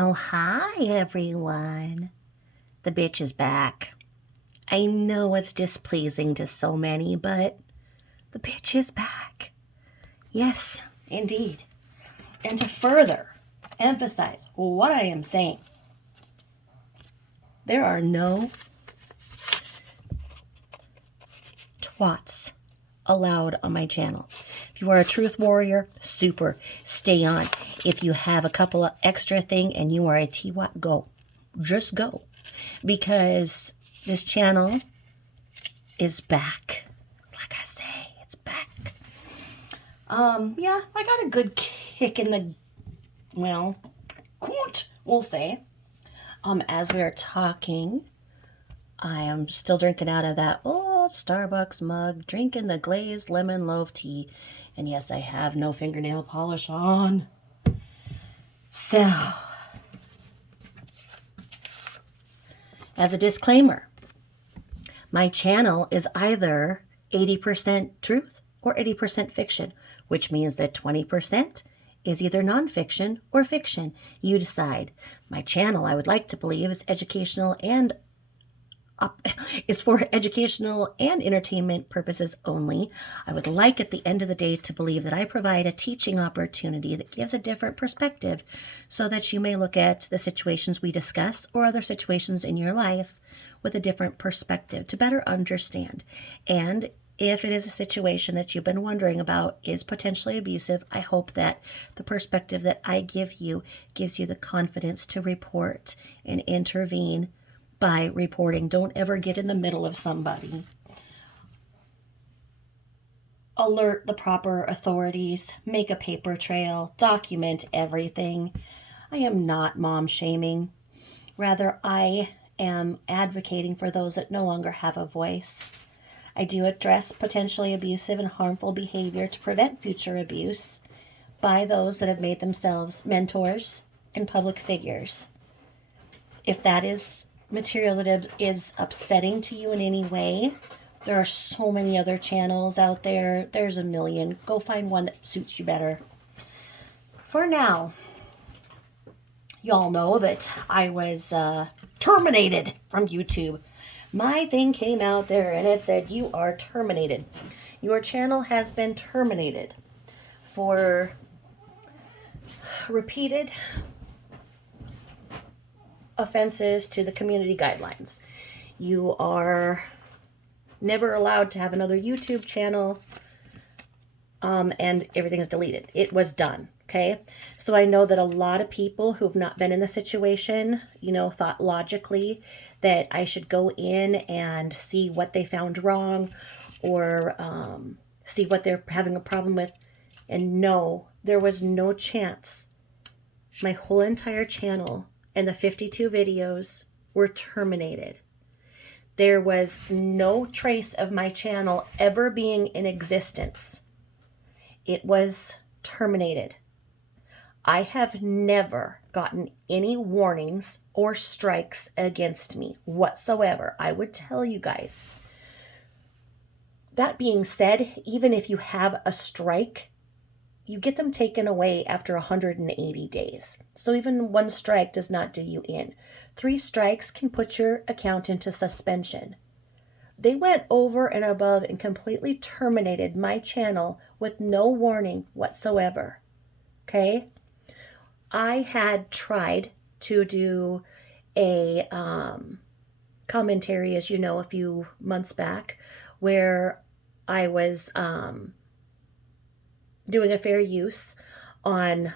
Oh, hi, everyone. The bitch is back. I know it's displeasing to so many, but the bitch is back. Yes, indeed. And to further emphasize what I am saying, there are no twats allowed on my channel. If you are a truth warrior, super, stay on. If you have a couple of extra thing and you are a TWAT, go. Just go. Because this channel is back. Like I say, it's back. Yeah, I got a good kick in the, well, coot, we'll say. As we are talking, I am still drinking out of that old Starbucks mug, drinking the glazed lemon loaf tea. And yes, I have no fingernail polish on. So, as a disclaimer, my channel is either 80% truth or 80% fiction, which means that 20% is either nonfiction or fiction. You decide. My channel, I would like to believe, is educational and is for educational and entertainment purposes only. I would like at the end of the day to believe that I provide a teaching opportunity that gives a different perspective so that you may look at the situations we discuss or other situations in your life with a different perspective to better understand. And if it is a situation that you've been wondering about is potentially abusive, I hope that the perspective that I give you gives you the confidence to report and intervene by reporting. Don't ever get in the middle of somebody. Alert the proper authorities, make a paper trail, document everything. I am not mom shaming. Rather, I am advocating for those that no longer have a voice. I do address potentially abusive and harmful behavior to prevent future abuse by those that have made themselves mentors and public figures. If that is material that is upsetting to you in any way, there are so many other channels out there. There's a million. Go find one that suits you better. For now, y'all know that I was terminated from YouTube. My thing came out there and it said, "You are terminated. Your channel has been terminated for repeated offenses to the community guidelines. You are never allowed to have another YouTube channel, and everything is deleted." It was done. Okay. So I know that a lot of people who've not been in the situation, thought logically that I should go in and see what they found wrong or see what they're having a problem with. And no, there was no chance. My whole entire channel and the 52 videos were terminated. There was no trace of my channel ever being in existence. It was terminated. I have never gotten any warnings or strikes against me whatsoever. I would tell you guys. That being said, even if you have a strike, you get them taken away after 180 days. So even one strike does not do you in. 3 strikes can put your account into suspension. They went over and above and completely terminated my channel with no warning whatsoever. Okay? I had tried to do a commentary, as you know, a few months back, where I was doing a fair use on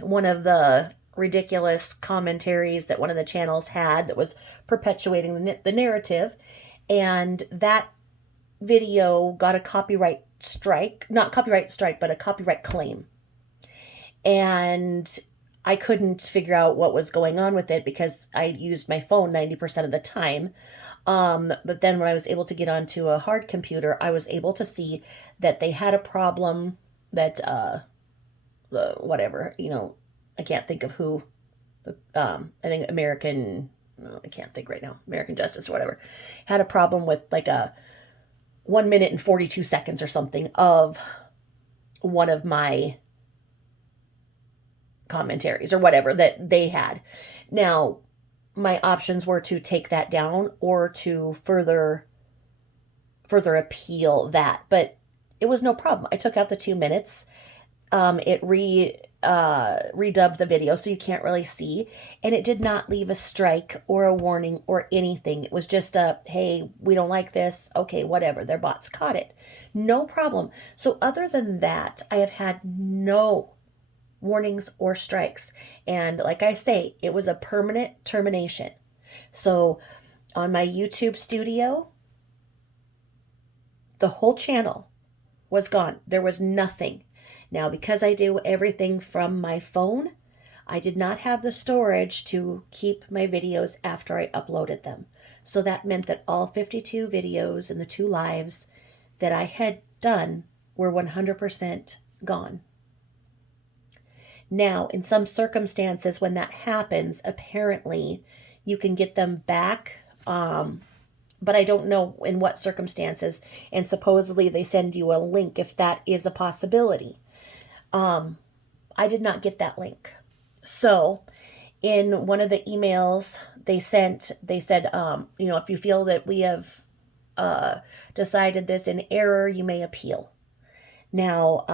one of the ridiculous commentaries that one of the channels had that was perpetuating the narrative. And that video got a copyright strike, not copyright strike, but a copyright claim. And I couldn't figure out what was going on with it because I used my phone 90% of the time. But then when I was able to get onto a hard computer, I was able to see that they had a problem that, whatever, I can't think of who, I think I can't think right now, American Justice or whatever, had a problem with like a 1 minute and 42 seconds or something of one of my commentaries or whatever that they had. Now, my options were to take that down or to further appeal that, but it was no problem. I took out the 2 minutes. It redubbed the video so you can't really see, and it did not leave a strike or a warning or anything. It was just a, hey, we don't like this. Okay, whatever. Their bots caught it. No problem. So other than that, I have had no warnings or strikes. And like I say, it was a permanent termination. So on my YouTube studio, the whole channel was gone. There was nothing. Now, because I do everything from my phone, I did not have the storage to keep my videos after I uploaded them. So that meant that all 52 videos and the 2 lives that I had done were 100% gone. Now, in some circumstances, when that happens, apparently you can get them back, but I don't know in what circumstances. And supposedly they send you a link if that is a possibility. I did not get that link. So in one of the emails they said, if you feel that we have decided this in error, you may appeal. Now,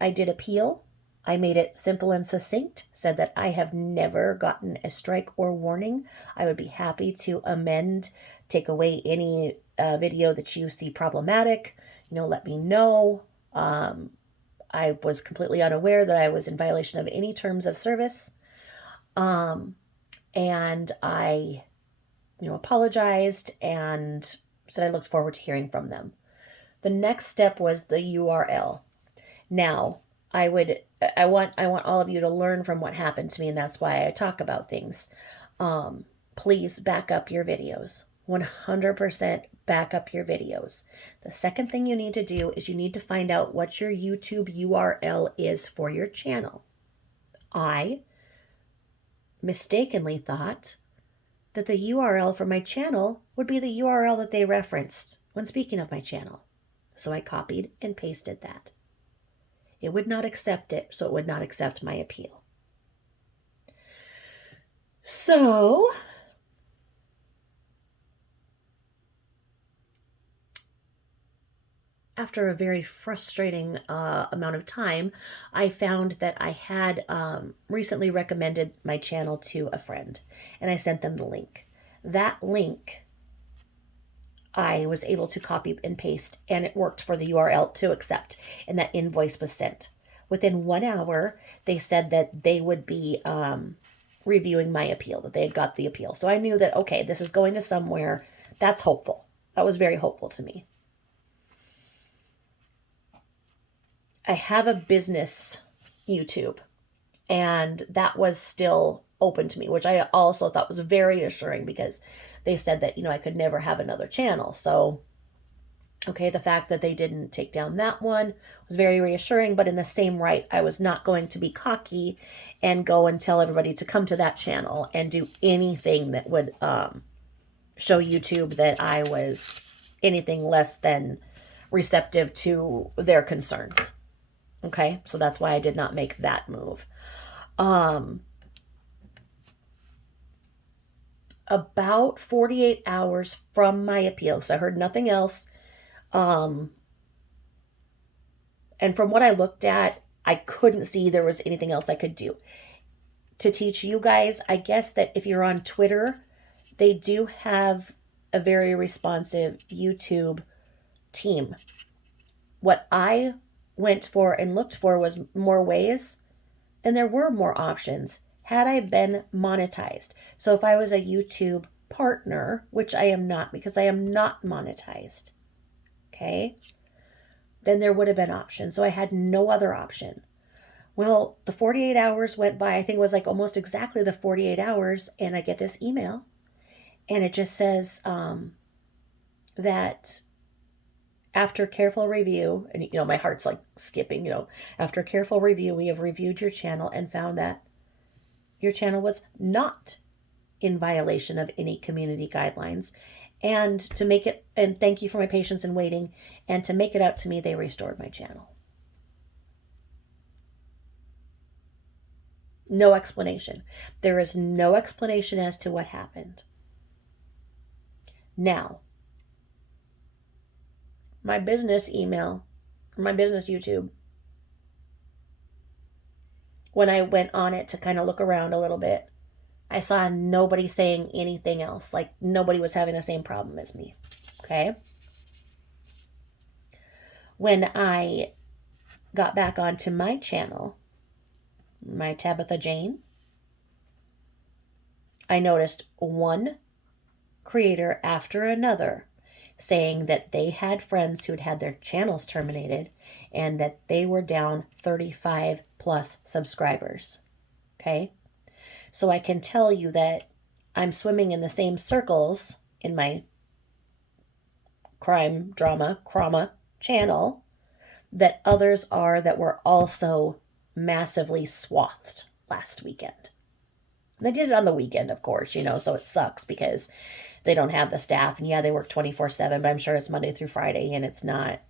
I did appeal. I made it simple and succinct, said that I have never gotten a strike or warning. I would be happy to amend, take away any video that you see problematic. Let me know. I was completely unaware that I was in violation of any terms of service. And I, apologized and said I looked forward to hearing from them. The next step was the URL. Now, I want all of you to learn from what happened to me, and that's why I talk about things. Please back up your videos. 100% back up your videos. The second thing you need to do is you need to find out what your YouTube URL is for your channel. I mistakenly thought that the URL for my channel would be the URL that they referenced when speaking of my channel. So I copied and pasted that. It would not accept it, so it would not accept my appeal. So after a very frustrating amount of time, I found that I had recently recommended my channel to a friend, and I sent them the link. That link I was able to copy and paste, and it worked for the URL to accept, and that invoice was sent. Within 1 hour, they said that they would be reviewing my appeal, that they had got the appeal. So I knew that, okay, this is going to somewhere. That's hopeful. That was very hopeful to me. I have a business YouTube, and that was still open to me, which I also thought was very assuring, because they said that, I could never have another channel. So, okay, the fact that they didn't take down that one was very reassuring, but in the same right, I was not going to be cocky and go and tell everybody to come to that channel and do anything that would show YouTube that I was anything less than receptive to their concerns. Okay, so that's why I did not make that move. About 48 hours from my appeal, so I heard nothing else. And from what I looked at, I couldn't see there was anything else I could do. To teach you guys, I guess that if you're on Twitter, they do have a very responsive YouTube team. What I went for and looked for was more ways, and there were more options had I been monetized. So if I was a YouTube partner, which I am not because I am not monetized, okay, then there would have been options. So I had no other option. Well, the 48 hours went by. I think it was like almost exactly the 48 hours, and I get this email, and it just says that after careful review, and my heart's like skipping, after careful review, we have reviewed your channel and found that your channel was not in violation of any community guidelines. And to make it, and thank you for my patience in waiting, and to make it out to me, they restored my channel. No explanation. There is no explanation as to what happened. Now, my business email, my business YouTube, when I went on it to kind of look around a little bit, I saw nobody saying anything else. Like nobody was having the same problem as me. Okay. When I got back onto my channel, my Tabitha Jane, I noticed one creator after another saying that they had friends who'd had their channels terminated and that they were down 35 plus subscribers. Okay? So I can tell you that I'm swimming in the same circles in my crime drama Crama channel that others are that were also massively swathed last weekend. They did it on the weekend, of course, so it sucks because they don't have the staff. And yeah, they work 24/7, but I'm sure it's Monday through Friday and it's not,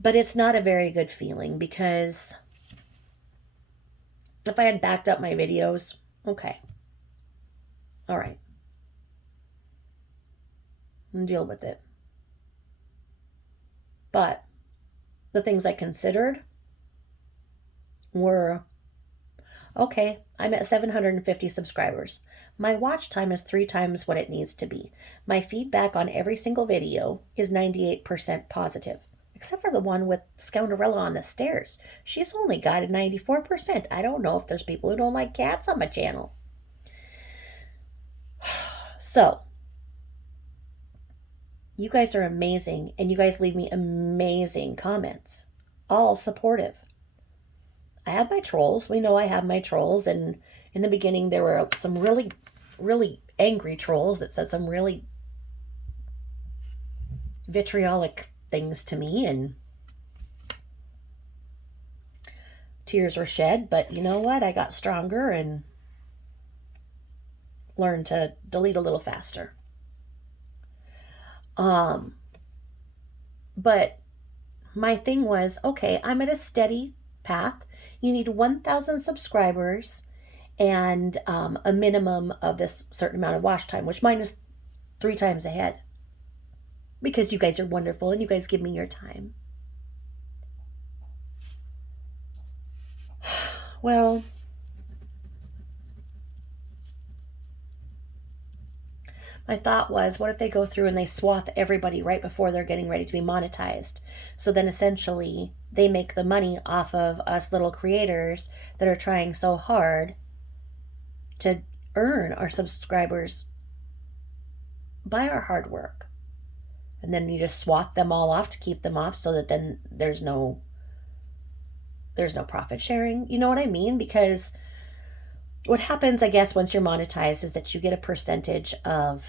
but it's not a very good feeling because if I had backed up my videos, okay. All right. And deal with it. But the things I considered were, okay, I'm at 750 subscribers. My watch time is 3 times what it needs to be. My feedback on every single video is 98% positive, except for the one with Scoundrella on the stairs. She's only got a 94%. I don't know if there's people who don't like cats on my channel. So, you guys are amazing, and you guys leave me amazing comments, all supportive. I have my trolls. We know I have my trolls, and in the beginning there were some really, really angry trolls that said some really vitriolic things to me, and tears were shed. But you know what? I got stronger and learned to delete a little faster. But my thing was, okay, I'm at a steady path. You need 1,000 subscribers and a minimum of this certain amount of watch time, which mine is 3 times ahead because you guys are wonderful and you guys give me your time. Well, my thought was, what if they go through and they swath everybody right before they're getting ready to be monetized? So then essentially they make the money off of us little creators that are trying so hard to earn our subscribers by our hard work. And then you just swath them all off to keep them off so that then there's no profit sharing. You know what I mean? Because what happens, I guess, once you're monetized is that you get a percentage of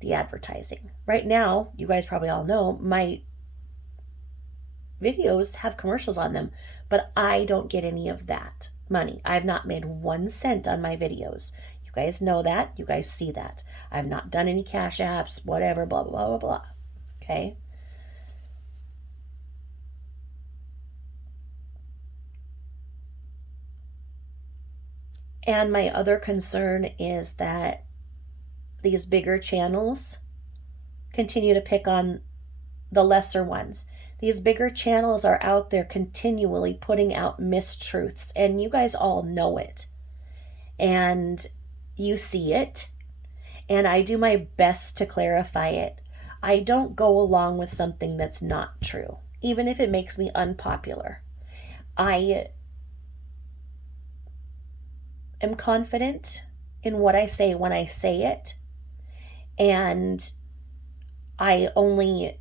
the advertising. Right now, you guys probably all know, my videos have commercials on them, but I don't get any of that money. I've not made 1 cent on my videos. You guys know that. You guys see that. I've not done any cash apps, whatever, blah, blah, blah, blah. Okay? And my other concern is that these bigger channels continue to pick on the lesser ones. These bigger channels are out there continually putting out mistruths, and you guys all know it. And you see it, and I do my best to clarify it. I don't go along with something that's not true, even if it makes me unpopular. I am confident in what I say when I say it, and I only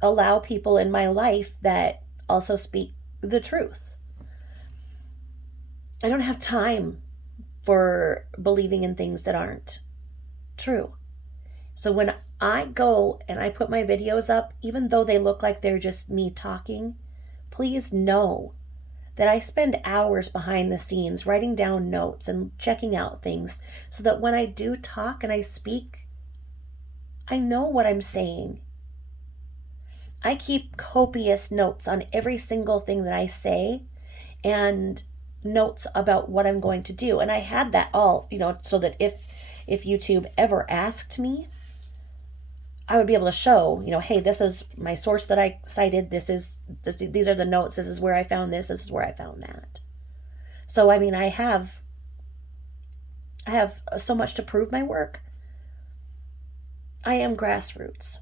allow people in my life that also speak the truth. I don't have time for believing in things that aren't true. So when I go and I put my videos up, even though they look like they're just me talking, please know that I spend hours behind the scenes writing down notes and checking out things so that when I do talk and I speak, I know what I'm saying. I keep copious notes on every single thing that I say, and notes about what I'm going to do. And I had that all, so that if YouTube ever asked me, I would be able to show, hey, this is my source that I cited. These are the notes. This is where I found this. This is where I found that. So, I mean, I have so much to prove my work. I am grassroots.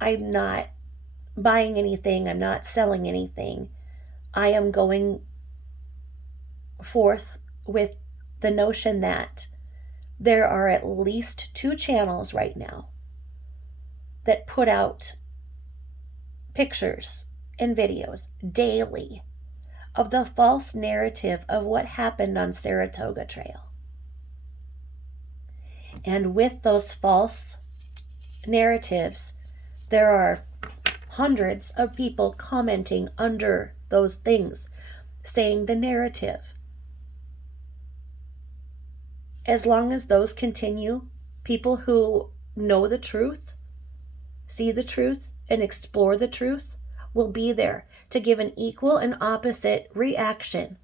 I'm not buying anything. I'm not selling anything. I am going forth with the notion that there are at least 2 channels right now that put out pictures and videos daily of the false narrative of what happened on Saratoga Trail. And with those false narratives, there are hundreds of people commenting under those things, saying the narrative. As long as those continue, people who know the truth, see the truth, and explore the truth will be there to give an equal and opposite reaction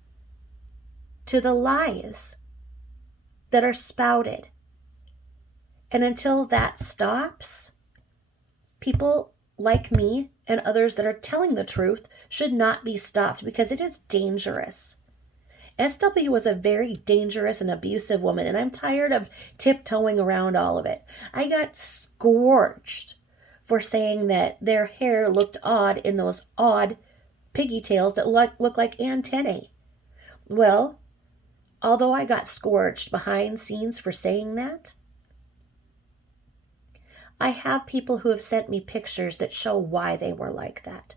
to the lies that are spouted. And until that stops, people like me and others that are telling the truth should not be stopped, because it is dangerous. SW was a very dangerous and abusive woman, and I'm tired of tiptoeing around all of it. I got scorched for saying that their hair looked odd in those odd pigtails that look like antennae. Well, although I got scorched behind scenes for saying that, I have people who have sent me pictures that show why they were like that.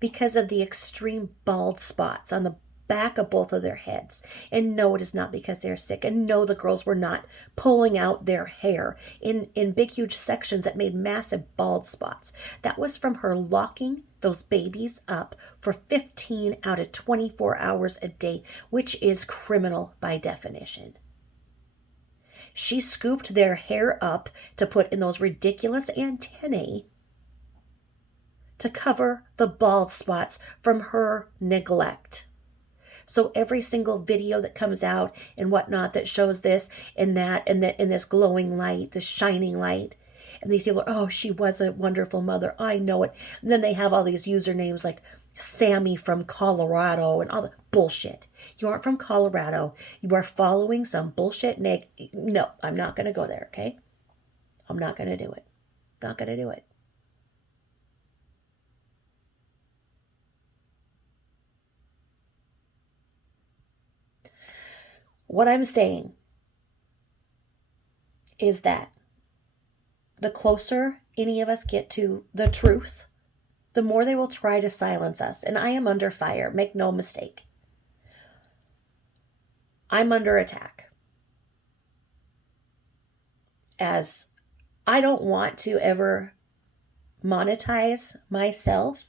Because of the extreme bald spots on the back of both of their heads. And no, it is not because they're sick. And no, the girls were not pulling out their hair in big, huge sections that made massive bald spots. That was from her locking those babies up for 15 out of 24 hours a day, which is criminal by definition. She scooped their hair up to put in those ridiculous antennae to cover the bald spots from her neglect. So every single video that comes out and whatnot that shows this and that and this glowing light, this shining light, and these people are, oh, she was a wonderful mother, I know it. And then they have all these usernames like Sammy from Colorado and all the bullshit. You aren't from Colorado. You are following some bullshit. No, I'm not going to go there, okay? I'm not going to do it. Not going to do it. What I'm saying is that the closer any of us get to the truth, the more they will try to silence us. And I am under fire. Make no mistake. I'm under attack. As I don't want to ever monetize myself,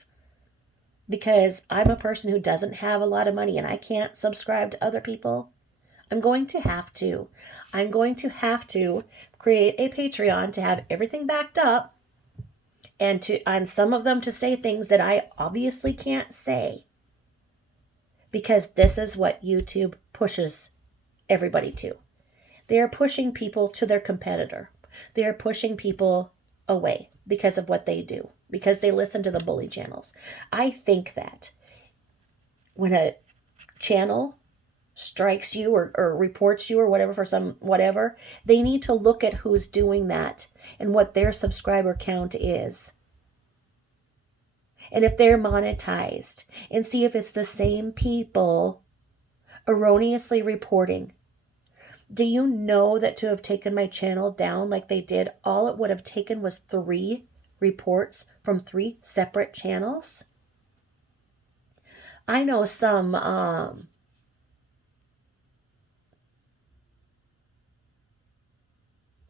because I'm a person who doesn't have a lot of money and I can't subscribe to other people. I'm going to have to create a Patreon to have everything backed up, and on some of them to say things that I obviously can't say, because this is what YouTube pushes everybody to. They are pushing people to their competitor. They are pushing people away because of what they do, because they listen to the bully channels. I think that when a channel strikes you or reports you or whatever for some whatever, they need to look at who's doing that and what their subscriber count is. And if they're monetized, and see if it's the same people erroneously reporting. Do you know that to have taken my channel down like they did, all it would have taken was 3 reports from 3 separate channels? I know some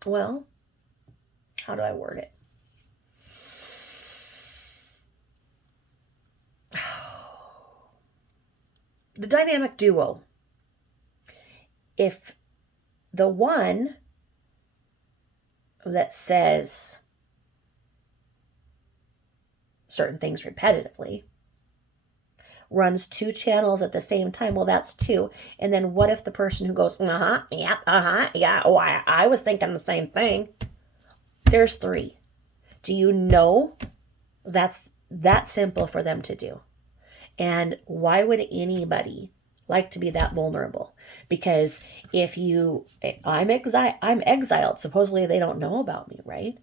well, how do I word it? The dynamic duo. If the one that says certain things repetitively runs 2 channels at the same time, well, that's 2. And then what if the person who goes, yeah, oh, I was thinking the same thing, there's 3. Do you know that's that simple for them to do? And why would anybody like to be that vulnerable? Because if I'm exiled. Supposedly they don't know about me, right?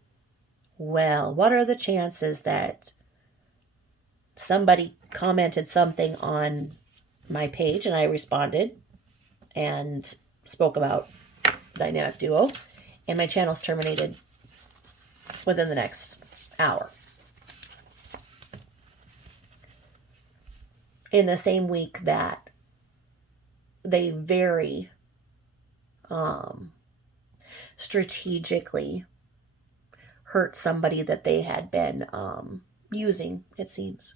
Well, what are the chances that somebody commented something on my page and I responded and spoke about Dynamic Duo, and my channel's terminated within the next hour? In the same week that they very strategically hurt somebody that they had been using, it seems.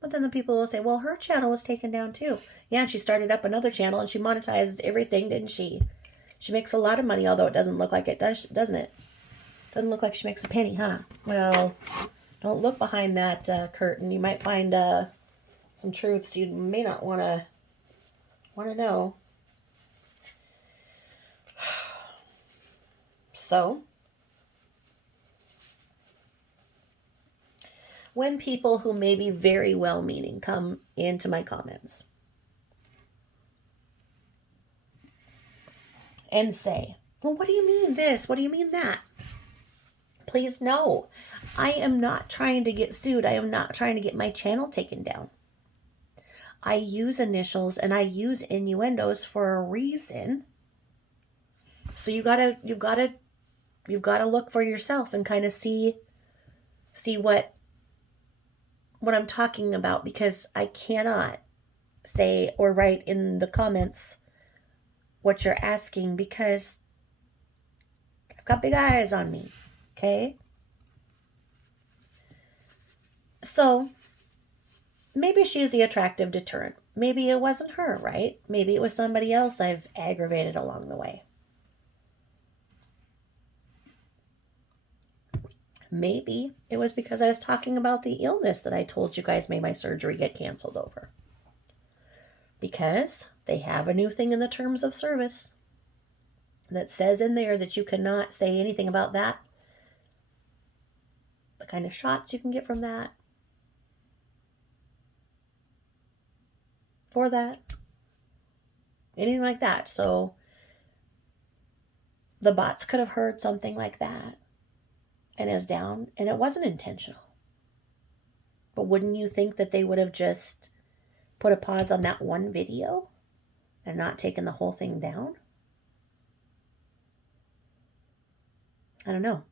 But then the people will say, well, her channel was taken down too. Yeah, and she started up another channel and she monetized everything, didn't she? She makes a lot of money, although it doesn't look like it does, doesn't it? Doesn't look like she makes a penny, huh? Well, don't look behind that curtain. You might find some truths you may not want to know. So, when people who may be very well-meaning come into my comments and say, well, what do you mean this? What do you mean that? Please know, I am not trying to get sued. I am not trying to get my channel taken down. I use initials and I use innuendos for a reason. So you've got to look for yourself and kind of see what I'm talking about, because I cannot say or write in the comments what you're asking, because I've got big eyes on me. Okay? So maybe she's the attractive deterrent. Maybe it wasn't her, right? Maybe it was somebody else I've aggravated along the way. Maybe it was because I was talking about the illness that I told you guys made my surgery get canceled over. Because they have a new thing in the terms of service that says in there that you cannot say anything about that, the kind of shots you can get from that, for that, anything like that. So the bots could have heard something like that and is down, and it wasn't intentional. But wouldn't you think that they would have just put a pause on that one video and not taken the whole thing down? I don't know.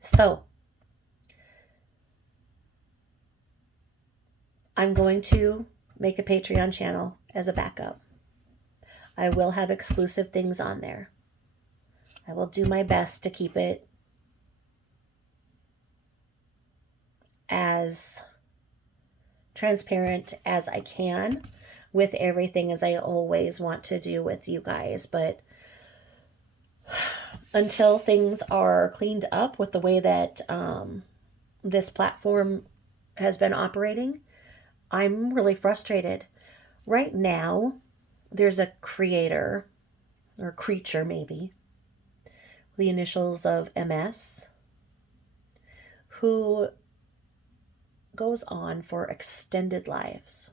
So I'm going to make a Patreon channel as a backup. I will have exclusive things on there. I will do my best to keep it as transparent as I can with everything, as I always want to do with you guys. But until things are cleaned up with the way that this platform has been operating, I'm really frustrated. Right now, there's a creator, or creature maybe, the initials of MS, who goes on for extended lives.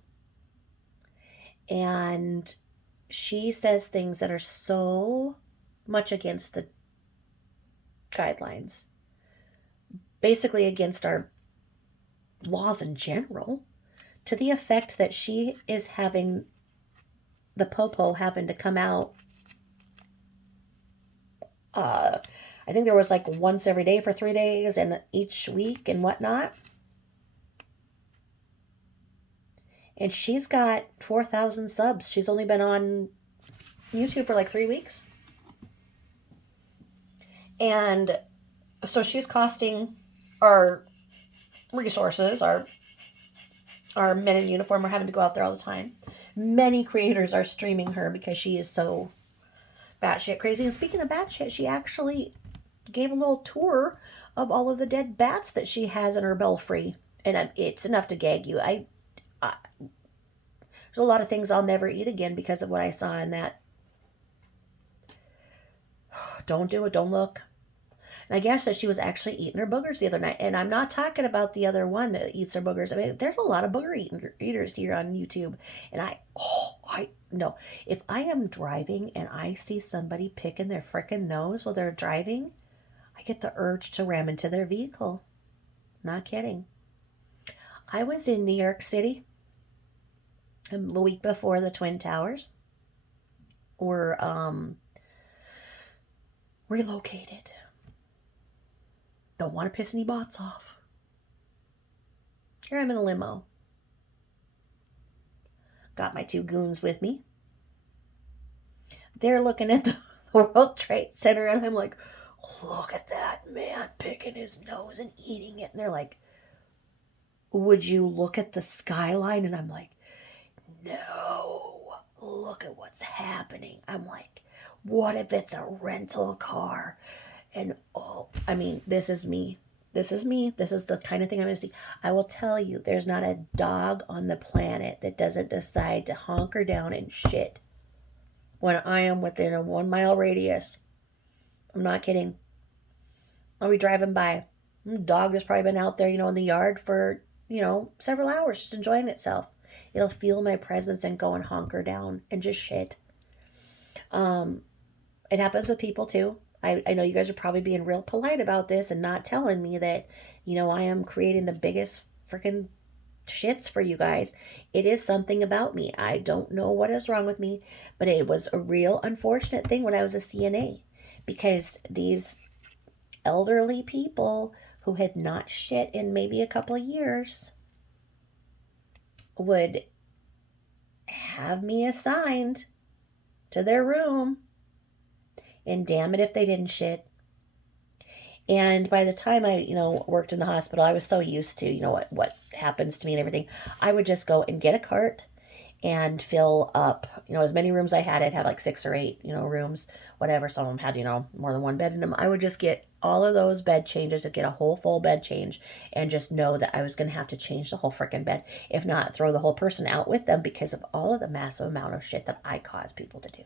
And she says things that are so much against the guidelines, basically against our laws in general, to the effect that she is having the popo having to come out. I think there was like once every day for 3 days and each week and whatnot. And she's got 4,000 subs. She's only been on YouTube for like 3 weeks. And so she's costing our resources, our men in uniform are having to go out there all the time. Many creators are streaming her because she is so batshit crazy. And speaking of batshit, she actually gave a little tour of all of the dead bats that she has in her belfry. And it's enough to gag you. There's a lot of things I'll never eat again because of what I saw in that. Don't do it. Don't look. And I guess that she was actually eating her boogers the other night. And I'm not talking about the other one that eats her boogers. I mean, there's a lot of booger eaters here on YouTube. And no. If I am driving and I see somebody picking their frickin' nose while they're driving, I get the urge to ram into their vehicle. Not kidding. I was in New York City the week before the Twin Towers were relocated. Don't want to piss any bots off. Here I'm in a limo. Got my 2 goons with me. They're looking at the World Trade Center and I'm like, look at that man picking his nose and eating it. And they're like, would you look at the skyline? And I'm like, no, look at what's happening. I'm like, what if it's a rental car? And this is me. This is me. This is the kind of thing I'm going to see. I will tell you, there's not a dog on the planet that doesn't decide to honker down and shit when I am within a 1 mile radius. I'm not kidding. I'll be driving by. Dog has probably been out there, in the yard for, several hours just enjoying itself. It'll feel my presence and go and honker down and just shit. It happens with people too. I know you guys are probably being real polite about this and not telling me that, I am creating the biggest freaking shits for you guys. It is something about me. I don't know what is wrong with me, but it was a real unfortunate thing when I was a CNA because these elderly people who had not shit in maybe a couple of years would have me assigned to their room, and damn it if they didn't shit. And by the time I, worked in the hospital, I was so used to, what happens to me and everything. I would just go and get a cart and fill up, as many rooms I had. I'd have like 6 or 8, rooms, whatever. Some of them had, more than one bed in them. I would just get all of those bed changes and get a whole full bed change and just know that I was going to have to change the whole freaking bed. If not, throw the whole person out with them because of all of the massive amount of shit that I cause people to do.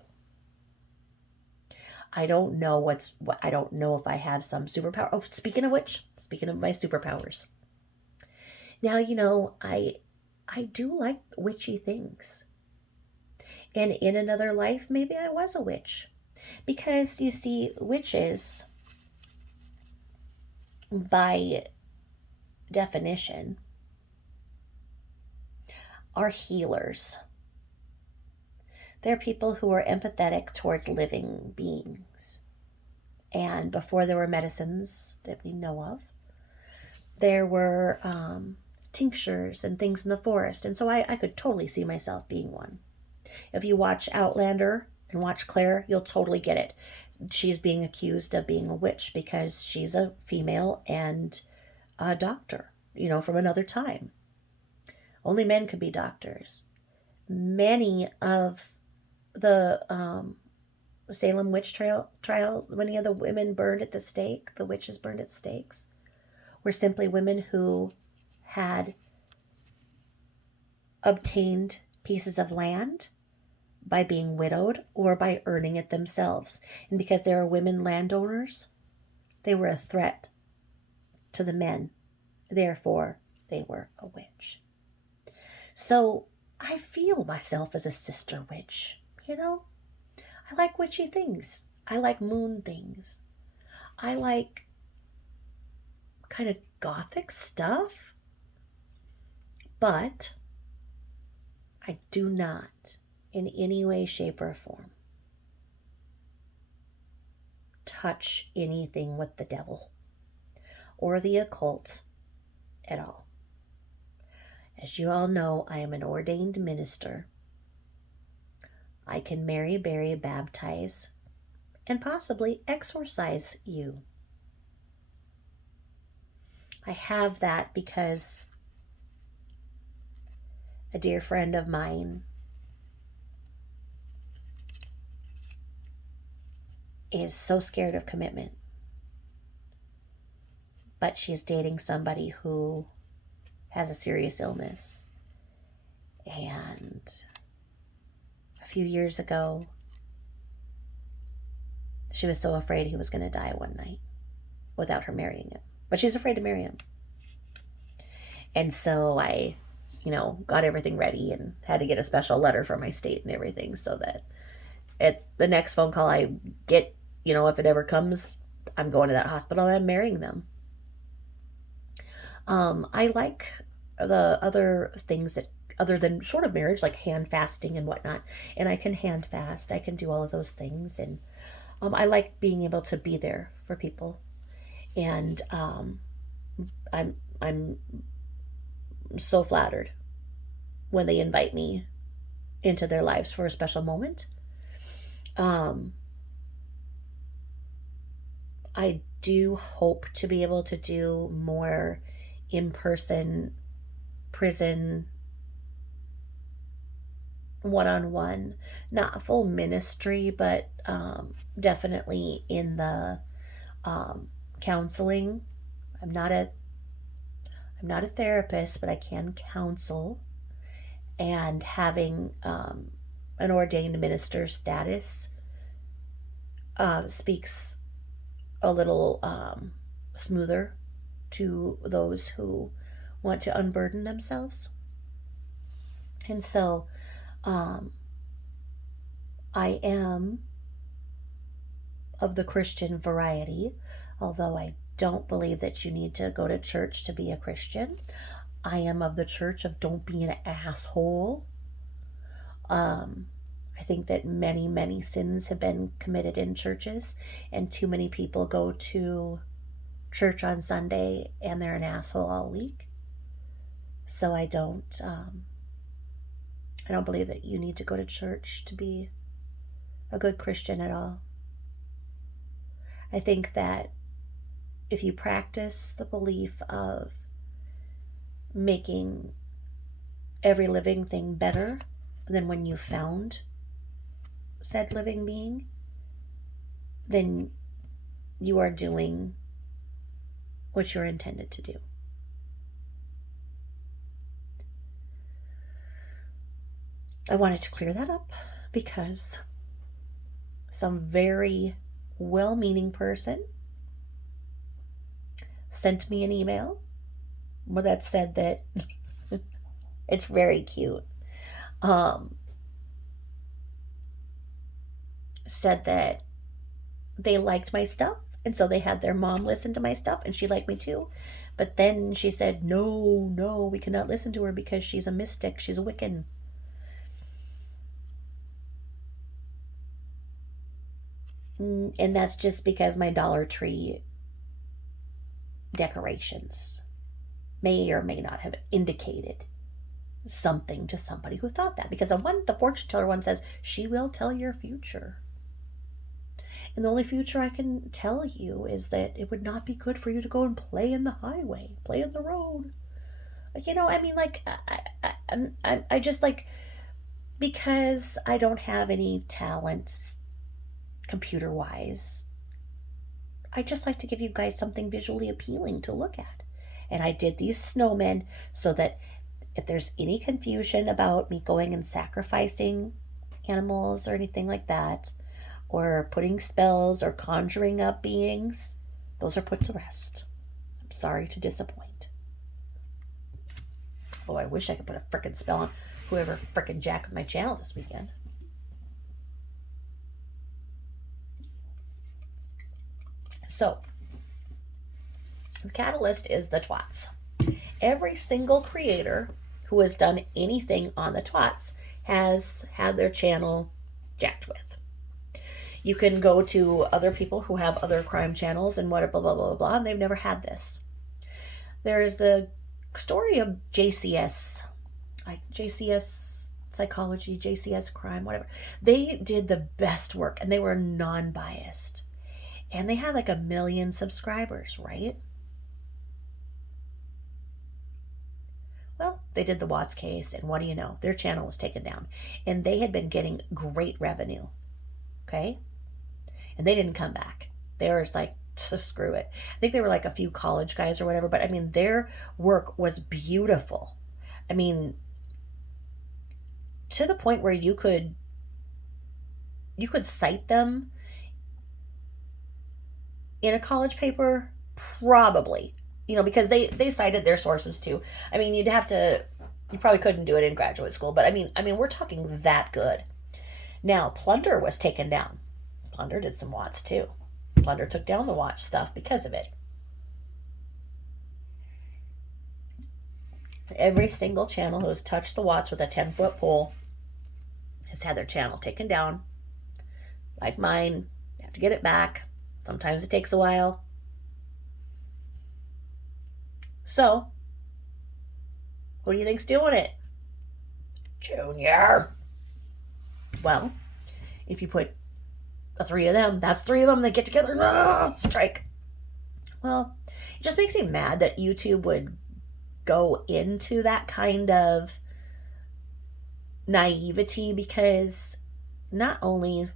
I don't know I don't know if I have some superpower. Oh, speaking of which, speaking of my superpowers. Now, I do like witchy things. And in another life, maybe I was a witch. Because, you see, witches, by definition, are healers. They're people who are empathetic towards living beings. And before there were medicines that we know of, there were tinctures and things in the forest. And so I could totally see myself being one. If you watch Outlander and watch Claire, you'll totally get it. She's being accused of being a witch because she's a female and a doctor, from another time. Only men could be doctors. Many of the Salem witch trials, many of the women burned at the stake, the witches burned at stakes, were simply women who had obtained pieces of land by being widowed or by earning it themselves. And because they were women landowners, they were a threat to the men. Therefore, they were a witch. So I feel myself as a sister witch, I like witchy things. I like moon things. I like kind of gothic stuff. But I do not, in any way, shape, or form, touch anything with the devil or the occult at all. As you all know, I am an ordained minister. I can marry, bury, baptize, and possibly exorcise you. I have that because a dear friend of mine is so scared of commitment. But she's dating somebody who has a serious illness. And a few years ago, she was so afraid he was going to die one night without her marrying him. But she's afraid to marry him. And so I, got everything ready and had to get a special letter from my state and everything so that at the next phone call I get, if it ever comes, I'm going to that hospital and I'm marrying them. I like the other things that, other than short of marriage, like hand fasting and whatnot. And I can hand fast. I can do all of those things. And I like being able to be there for people. And I'm so flattered when they invite me into their lives for a special moment. I do hope to be able to do more in-person prison one-on-one, not a full ministry, but definitely in the counseling. I'm not a therapist, but I can counsel, and having an ordained minister status speaks a little smoother to those who want to unburden themselves. And so I am of the Christian variety, although I don't believe that you need to go to church to be a Christian. I am of the church of don't be an asshole. I think that many, many sins have been committed in churches, and too many people go to church on Sunday and they're an asshole all week. So I don't believe that you need to go to church to be a good Christian at all. I think that if you practice the belief of making every living thing better than when you found said living being, then you are doing what you're intended to do. I wanted to clear that up because some very well-meaning person sent me an email that said that it's very cute. Said that they liked my stuff, and so they had their mom listen to my stuff, and she liked me too. But then she said, no, we cannot listen to her because she's a mystic, she's a Wiccan. And that's just because my Dollar Tree decorations may or may not have indicated something to somebody who thought that. Because the fortune teller one says, she will tell your future. And the only future I can tell you is that it would not be good for you to go and play in the highway, play in the road. I just because I don't have any talents computer-wise, I just like to give you guys something visually appealing to look at. And I did these snowmen so that if there's any confusion about me going and sacrificing animals or anything like that, or putting spells or conjuring up beings, those are put to rest. I'm sorry to disappoint. Oh, I wish I could put a frickin' spell on whoever frickin' jacked my channel this weekend. So, the catalyst is the twats. Every single creator who has done anything on the twats has had their channel jacked with. You can go to other people who have other crime channels and what blah, blah, blah, blah, and they've never had this. There is the story of JCS, like JCS psychology, JCS crime, whatever. They did the best work, and they were non-biased. And they had 1 million subscribers, right? Well, they did the Watts case, and what do you know? Their channel was taken down. And they had been getting great revenue, okay? and they didn't come back. They were just like, screw it. I think they were like a few college guys or whatever, but I mean, their work was beautiful. I mean, to the point where you could cite them in a college paper, probably, because they cited their sources too. I mean, you probably couldn't do it in graduate school, but I mean, we're talking that good. Now, Plunder was taken down. Plunder did some Watts too. Plunder took down the Watch stuff because of it. Every single channel who has touched the Watts with a 10-foot pole has had their channel taken down. Like mine, they have to get it back. Sometimes it takes a while. So, who do you think's doing it? Junior. Well, if you put the three of them, that's three of them, they get together and strike. Well, it just makes me mad that YouTube would go into that kind of naivety, because not only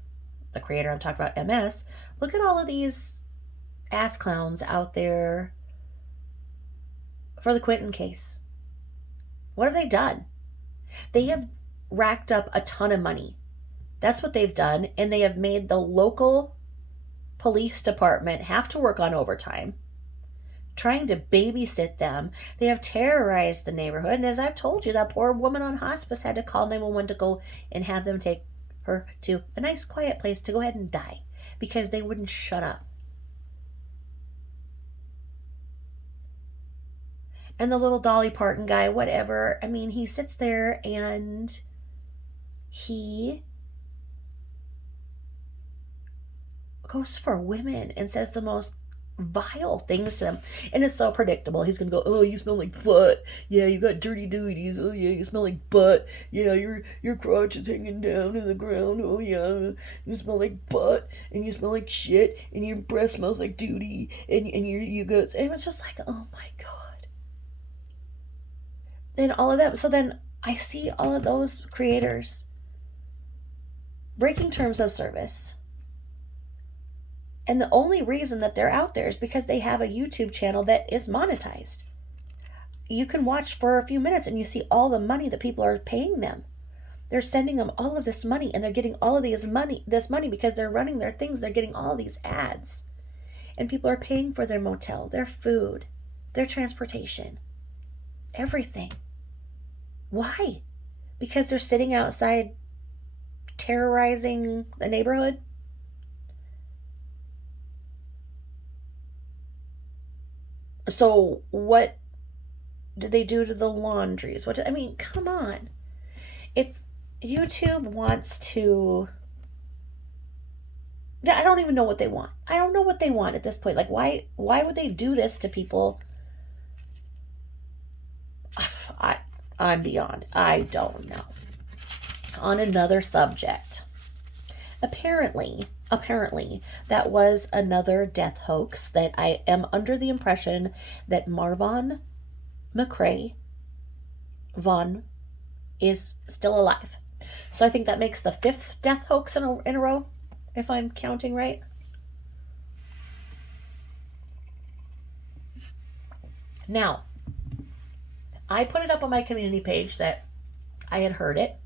the creator I'm talking about, MS, look at all of these ass clowns out there for the Quentin case. What have they done? They have racked up a ton of money. That's what they've done, and they have made the local police department have to work on overtime, trying to babysit them. They have terrorized the neighborhood, and as I've told you, that poor woman on hospice had to call 911 to go and have them take her to a nice quiet place to go ahead and die because they wouldn't shut up. And the little Dolly Parton guy, whatever, I mean, he sits there and he goes for women and says the most vile things to them. And it's so predictable. He's going to go, oh, you smell like butt. Yeah, you got dirty duties. Oh, yeah, you smell like butt. Yeah, your crotch is hanging down in the ground. Oh, yeah, you smell like butt. And you smell like shit. And your breath smells like duty. And you got... And it's just like, oh, my God. And all of that. So then I see all of those creators breaking terms of service. And the only reason that they're out there is because they have a YouTube channel that is monetized. You can watch for a few minutes and you see all the money that people are paying them. They're sending them all of this money, and they're getting all of this money because they're running their things. They're getting all these ads. And people are paying for their motel, their food, their transportation, everything. Why? Because they're sitting outside terrorizing the neighborhood? So what did they do to the laundries? I mean, come on. If YouTube wants to... I don't even know what they want. I don't know what they want at this point. Like, why would they do this to people? I'm beyond. I don't know. On another subject. Apparently, that was another death hoax that I am under the impression that Marvon McRae Vaughn is still alive. So I think that makes the 5th death hoax in a row, if I'm counting right. Now, I put it up on my community page that I had heard it,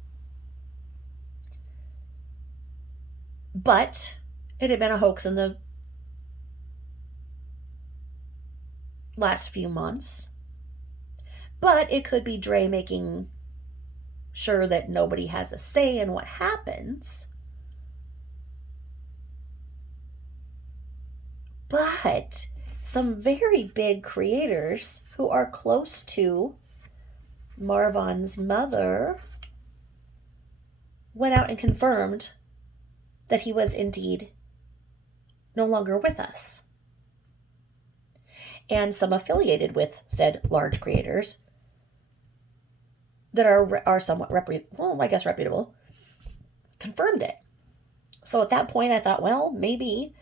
but it had been a hoax in the last few months. But it could be Dre making sure that nobody has a say in what happens. But some very big creators who are close to Marvon's mother went out and confirmed that he was indeed no longer with us. And some affiliated with said large creators that are somewhat reputable confirmed it. So at that point I thought, well, maybe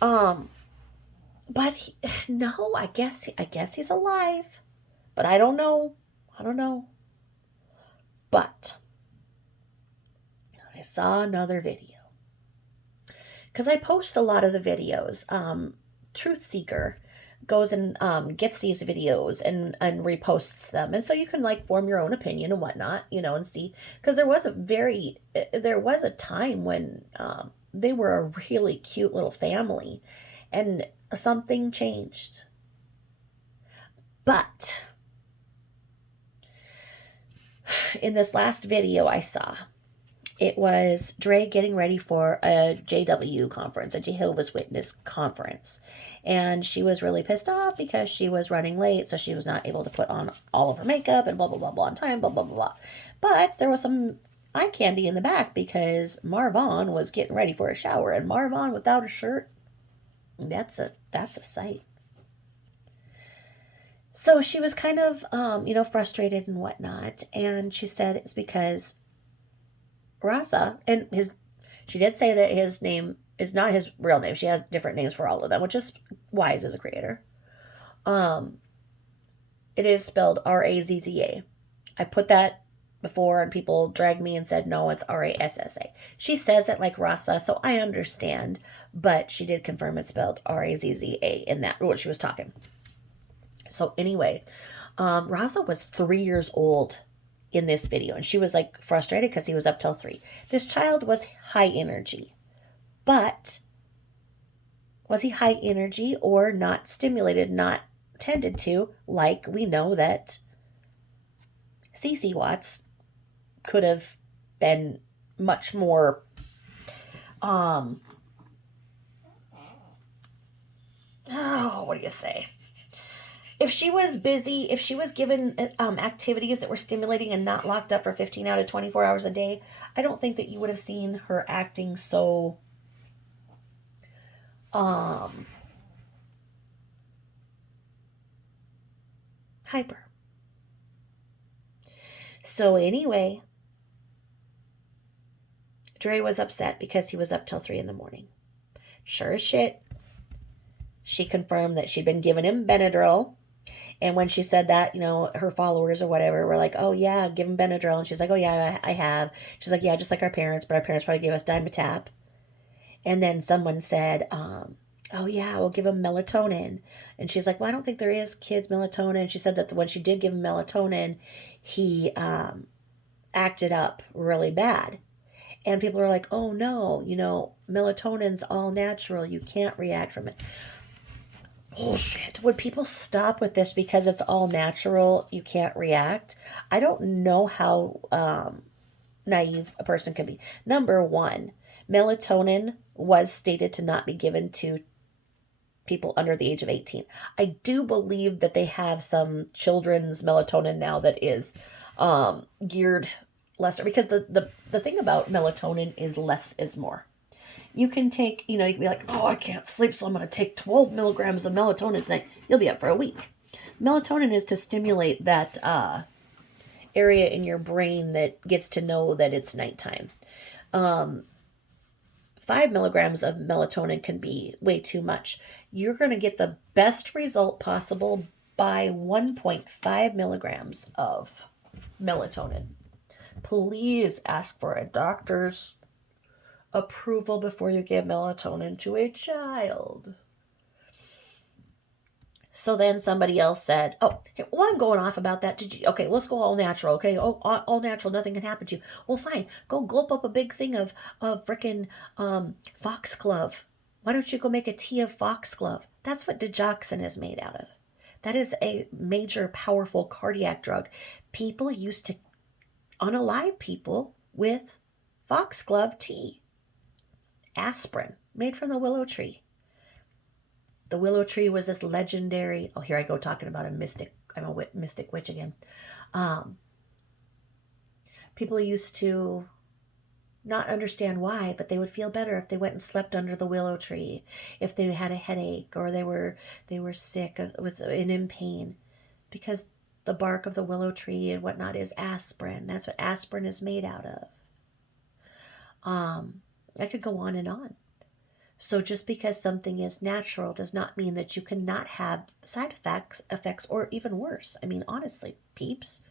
but no, I guess he's alive. But I don't know. But I saw another video. because I post a lot of the videos. Truth Seeker goes and gets these videos and reposts them, and so you can like form your own opinion and whatnot, and see. Because there was a time when they were a really cute little family, and something changed. But in this last video I saw, it was Dre getting ready for a JW conference, a Jehovah's Witness conference. And she was really pissed off because she was running late, so she was not able to put on all of her makeup and blah, blah, blah, blah on time, blah, blah, blah, blah. But there was some eye candy in the back because Marvon was getting ready for a shower. And Marvon without a shirt, that's a sight. So she was kind of, frustrated and whatnot. And she said it's because Rasa, and she did say that his name is not his real name. She has different names for all of them, which is wise as a creator. It is spelled Razza. I put that before and people dragged me and said, no, it's Rassa. She says it like Rasa, so I understand, but she did confirm it's spelled Razza in that, what she was talking. So anyway, Rasa was 3 years old in this video, and she was like frustrated because he was up till 3. This child was high energy, but was he high energy or not stimulated, not tended to, like we know that CC Watts could have been much more what do you say? If she was busy, if she was given activities that were stimulating and not locked up for 15 out of 24 hours a day, I don't think that you would have seen her acting so hyper. So anyway, Dre was upset because he was up till 3 in the morning. Sure as shit, she confirmed that she'd been giving him Benadryl. And when she said that, her followers or whatever were like, oh, yeah, give him Benadryl. And she's like, oh, yeah, I have. She's like, yeah, just like our parents, but our parents probably gave us Dimetap. And then someone said, oh, yeah, we'll give him melatonin. And she's like, well, I don't think there is kids melatonin. And she said that when she did give him melatonin, he acted up really bad. And people are like, oh, no, melatonin's all natural. You can't react from it. Bullshit. Would people stop with this because it's all natural, you can't react? I don't know how naive a person can be. Number one, melatonin was stated to not be given to people under the age of 18. I do believe that they have some children's melatonin now that is geared lesser, because the thing about melatonin is less is more. You can take, you can be like, oh, I can't sleep, so I'm going to take 12 milligrams of melatonin tonight. You'll be up for a week. Melatonin is to stimulate that area in your brain that gets to know that it's nighttime. 5 milligrams of melatonin can be way too much. You're going to get the best result possible by 1.5 milligrams of melatonin. Please ask for a doctor's approval before you give melatonin to a child. So then somebody else said, oh, well, I'm going off about that. Okay, let's go all natural. Okay, oh, all natural, nothing can happen to you. Well, fine, go gulp up a big thing of frickin' foxglove. Why don't you go make a tea of foxglove? That's what digoxin is made out of. That is a major, powerful cardiac drug. People used to unalive people with foxglove tea. Aspirin, made from the willow tree. The willow tree was this legendary, oh, here I go talking about a mystic. I'm a mystic witch again. People used to not understand why, but they would feel better if they went and slept under the willow tree, if they had a headache or they were sick and in pain, because the bark of the willow tree and whatnot is aspirin. That's what aspirin is made out of. I could go on and on. So just because something is natural does not mean that you cannot have side effects, or even worse. I mean, honestly, peeps.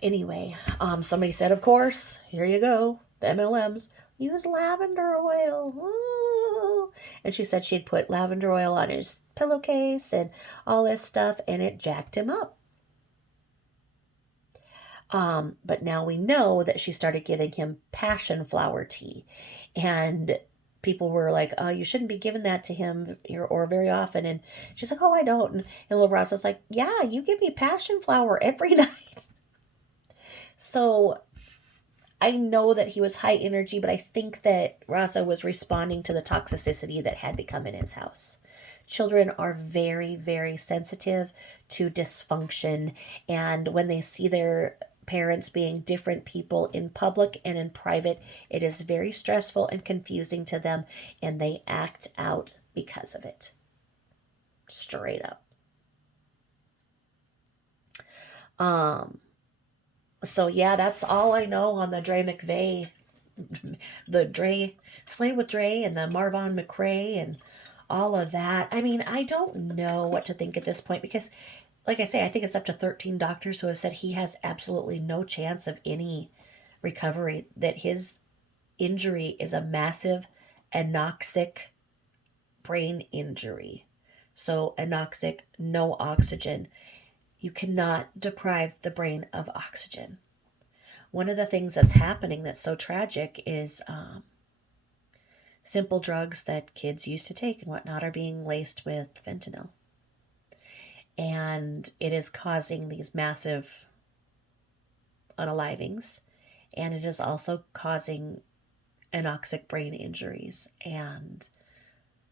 Anyway, somebody said, of course, here you go, the MLMs. use lavender oil. Ooh. And she said she'd put lavender oil on his pillowcase and all this stuff, and it jacked him up. But now we know that she started giving him passion flower tea. And people were like, oh, you shouldn't be giving that to him or very often. And she's like, oh, I don't. And little Ross was like, yeah, you give me passion flower every night. So I know that he was high energy, but I think that Rasa was responding to the toxicity that had become in his house. Children are very, very sensitive to dysfunction, and when they see their parents being different people in public and in private, it is very stressful and confusing to them, and they act out because of it. Straight up. So yeah, that's all I know on the Dre McVeigh, the Dre Slade with Dre and the Marvon McRae and all of that. I mean, I don't know what to think at this point because, like I say, I think it's up to 13 doctors who have said he has absolutely no chance of any recovery, that his injury is a massive anoxic brain injury. So, anoxic, no oxygen. You cannot deprive the brain of oxygen. One of the things that's happening that's so tragic is simple drugs that kids used to take and whatnot are being laced with fentanyl. And it is causing these massive unalivings. And it is also causing anoxic brain injuries. And,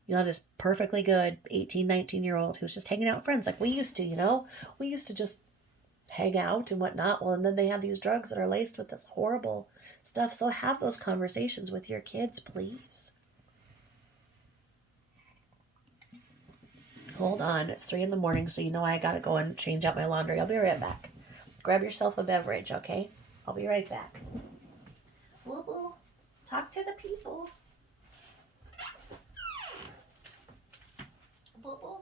this perfectly good 18, 19-year-old who's just hanging out with friends like we used to, we used to just hang out and whatnot. Well, and then they have these drugs that are laced with this horrible stuff. So have those conversations with your kids, please. Hold on, it's 3 a.m, so I gotta go and change out my laundry. I'll be right back. Grab yourself a beverage, okay? I'll be right back. Boo boo, talk to the people. Boo boo.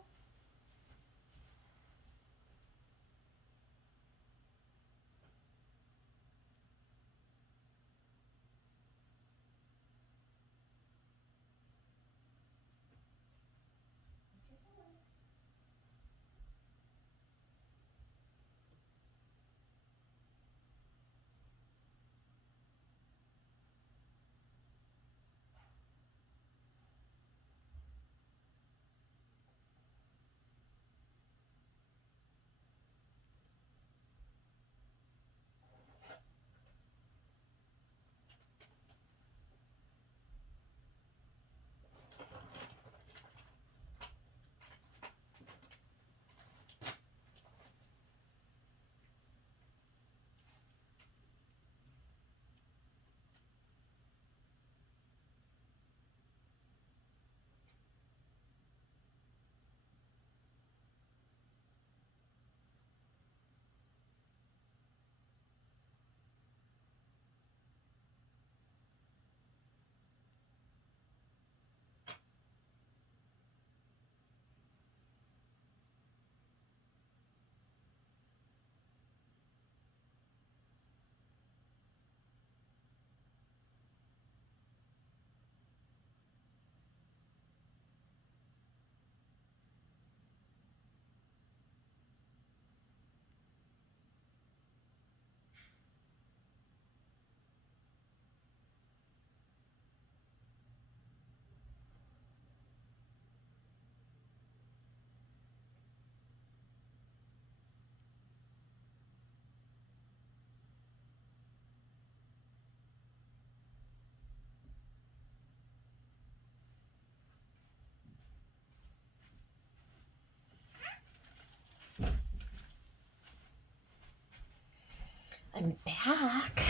I'm back.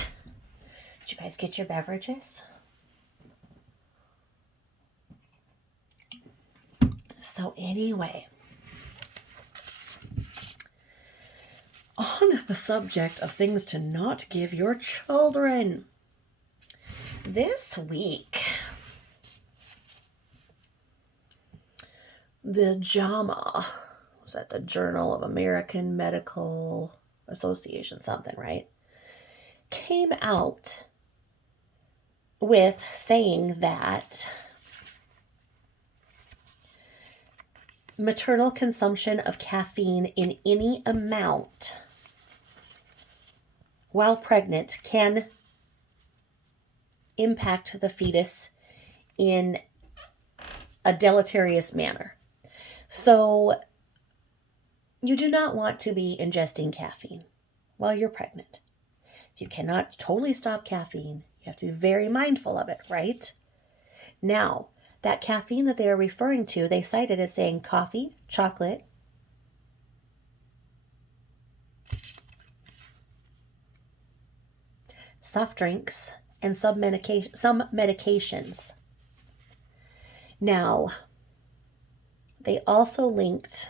Did you guys get your beverages? So anyway, on the subject of things to not give your children, this week, the JAMA, was that the Journal of American Medical Association, something, right? Came out with saying that maternal consumption of caffeine in any amount while pregnant can impact the fetus in a deleterious manner. So you do not want to be ingesting caffeine while you're pregnant. If you cannot totally stop caffeine, you have to be very mindful of it, right? Now, that caffeine that they are referring to, they cite it as saying coffee, chocolate, soft drinks, and some medications. Now, they also linked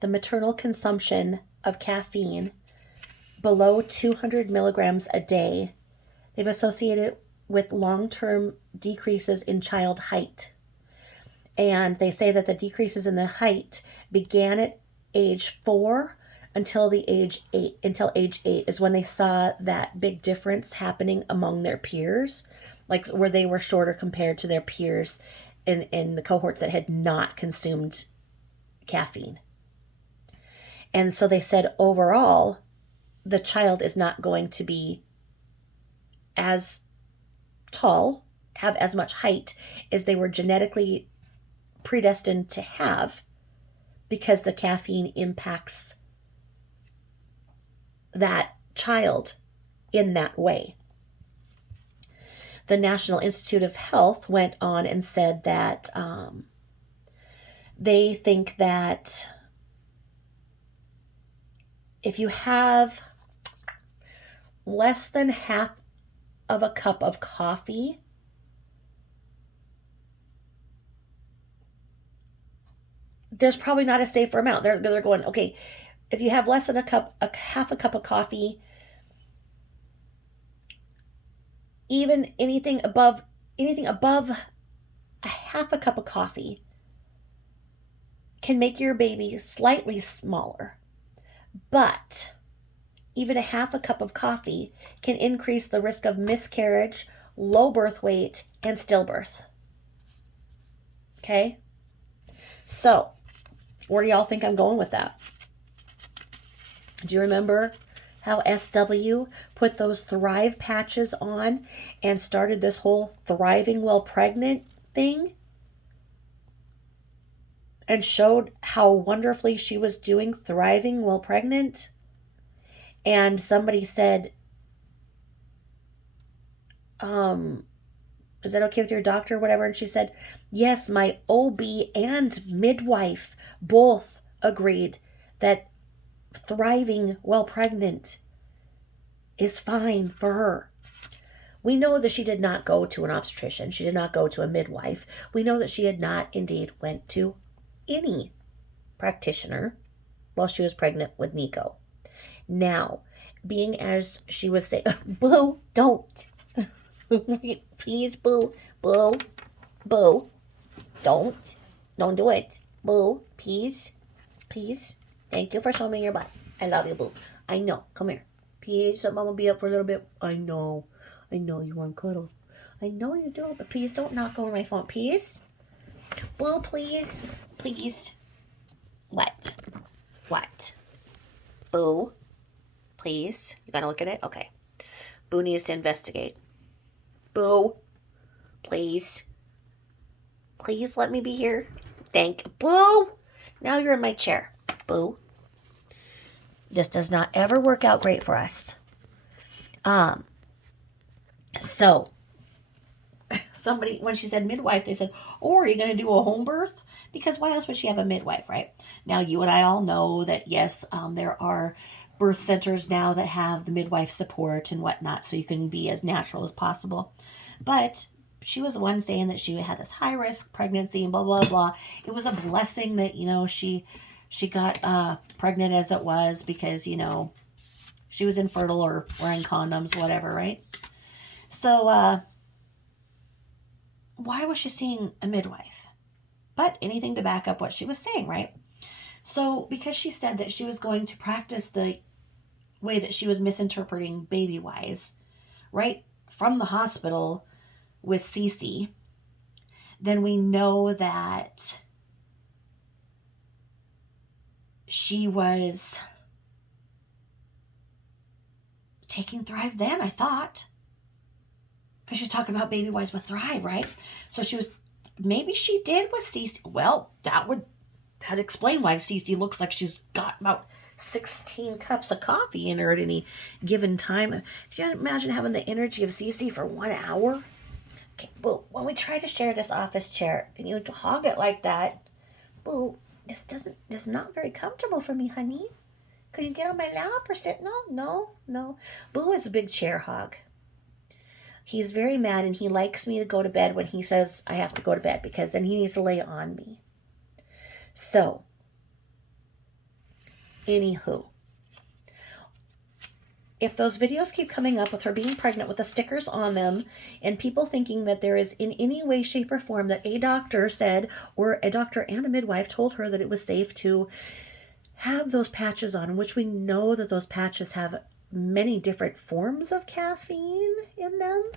the maternal consumption of caffeine below 200 milligrams a day. They've associated it with long-term decreases in child height. And they say that the decreases in the height began at age 4 until age 8 is when they saw that big difference happening among their peers, like where they were shorter compared to their peers in the cohorts that had not consumed caffeine. And so they said overall, the child is not going to be as tall, have as much height as they were genetically predestined to have, because the caffeine impacts that child in that way. The National Institute of Health went on and said that they think that if you have less than half of a cup of coffee, there's probably not a safer amount. They're going, okay, if you have less than half a cup of coffee, even anything above a half a cup of coffee can make your baby slightly smaller. But even a half a cup of coffee can increase the risk of miscarriage, low birth weight, and stillbirth. Okay? So, where do y'all think I'm going with that? Do you remember how SW put those Thrive patches on and started this whole thriving while pregnant thing? And showed how wonderfully she was doing thriving while pregnant? And somebody said, is that okay with your doctor or whatever? And she said, yes, my OB and midwife both agreed that thriving while pregnant is fine for her. We know that she did not go to an obstetrician. She did not go to a midwife. We know that she had not indeed went to any practitioner while she was pregnant with Nico. Now, being as she was saying, boo, don't. Please, boo, boo, boo. Don't do it. Boo, please, please. Thank you for showing me your butt. I love you, boo. I know. Come here. Please, let Mama be up for a little bit. I know you want cuddle. I know you do, but please don't knock over my phone. Please? Boo, please. Please. What? Boo. Please. You gotta look at it? Okay. Boo needs to investigate. Boo. Please. Please let me be here. Thank you. Boo. Now you're in my chair. Boo. This does not ever work out great for us. So somebody, when she said midwife, they said, oh, are you going to do a home birth? Because why else would she have a midwife, right? Now, you and I all know that, yes, there are birth centers now that have the midwife support and whatnot, so you can be as natural as possible. But she was the one saying that she had this high-risk pregnancy and blah, blah, blah. It was a blessing that, she got pregnant as it was because, she was infertile or wearing condoms, whatever, right? So, why was she seeing a midwife? But anything to back up what she was saying, right? So, because she said that she was going to practice the way that she was misinterpreting baby-wise, right? from the hospital with Cece, then we know that she was taking Thrive then, I thought. Because she's talking about baby wise with Thrive, right? So she was, maybe she did with Cece. Well, that'd explain why Cece looks like she's got about 16 cups of coffee in her at any given time. Can you imagine having the energy of Cece for 1 hour? Okay, Boo, when we try to share this office chair and you hog it like that, Boo, this is not very comfortable for me, honey. Could you get on my lap or sit? No. Boo is a big chair hog. He's very mad and he likes me to go to bed when he says I have to go to bed because then he needs to lay on me. So, anywho, if those videos keep coming up with her being pregnant with the stickers on them and people thinking that there is in any way, shape, or form that a doctor said, or a doctor and a midwife told her that it was safe to have those patches on, which we know that those patches have many different forms of caffeine in them,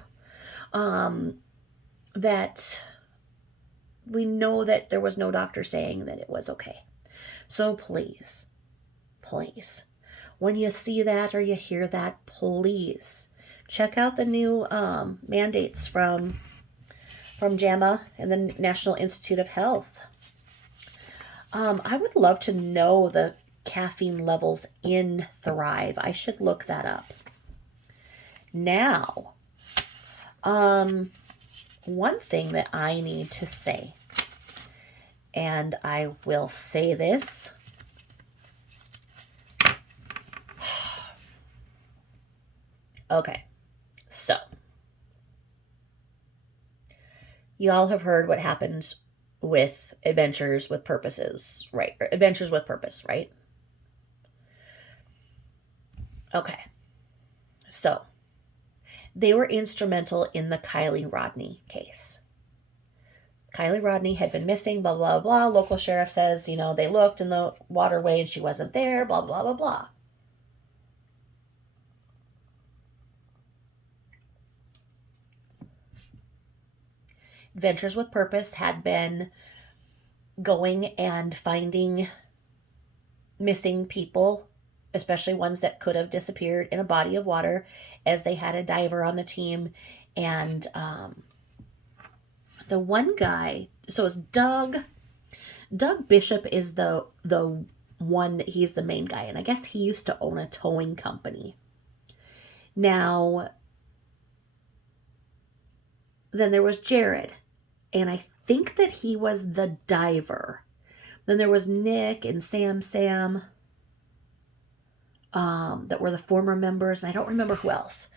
that we know that there was no doctor saying that it was okay. So please, when you see that or you hear that, please check out the new mandates from JAMA and the National Institute of Health. I would love to know the caffeine levels in Thrive. I should look that up. Now, one thing that I need to say, and I will say this, okay, so y'all have heard what happens with Adventures with Purposes, right? Or Adventures with Purpose, right? Okay. So, they were instrumental in the Kylie Rodney case. Kylie Rodney had been missing, blah, blah, blah. Local sheriff says, they looked in the waterway and she wasn't there, blah, blah, blah, blah. Adventures with Purpose had been going and finding missing people, especially ones that could have disappeared in a body of water, as they had a diver on the team. And the one guy, so it's Doug Bishop is the one, he's the main guy, and I guess he used to own a towing company. Now, then there was Jared, and I think that he was the diver. Then there was Nick and Sam, that were the former members, and I don't remember who else.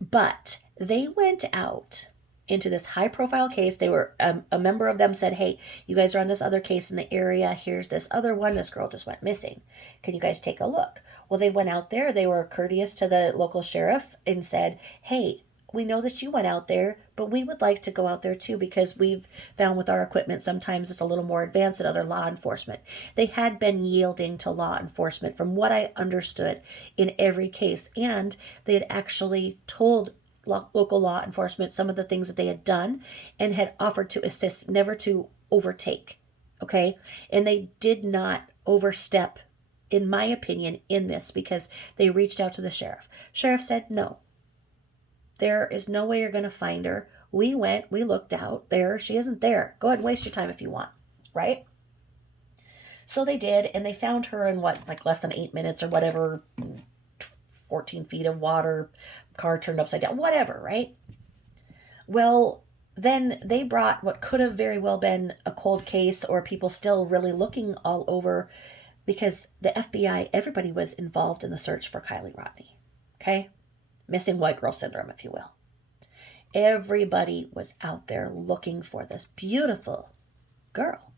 But they went out into this high-profile case. They were, a member of them said, hey, you guys are on this other case in the area. Here's this other one. This girl just went missing. Can you guys take a look? Well, they went out there. They were courteous to the local sheriff and said, hey, we know that you went out there, but we would like to go out there too, because we've found with our equipment sometimes it's a little more advanced than other law enforcement. They had been yielding to law enforcement from what I understood in every case, and they had actually told local law enforcement some of the things that they had done and had offered to assist, never to overtake. Okay? And they did not overstep, in my opinion, in this, because they reached out to the sheriff. Sheriff said, no, there is no way you're going to find her. We went, we looked out there. She isn't there. Go ahead and waste your time if you want. Right? So they did, and they found her in less than 8 minutes or whatever, 14 feet of water, car turned upside down, whatever, right? Well, then they brought what could have very well been a cold case or people still really looking all over, because the FBI, everybody was involved in the search for Kylie Rodney. Okay? Missing white girl syndrome, if you will. Everybody was out there looking for this beautiful girl.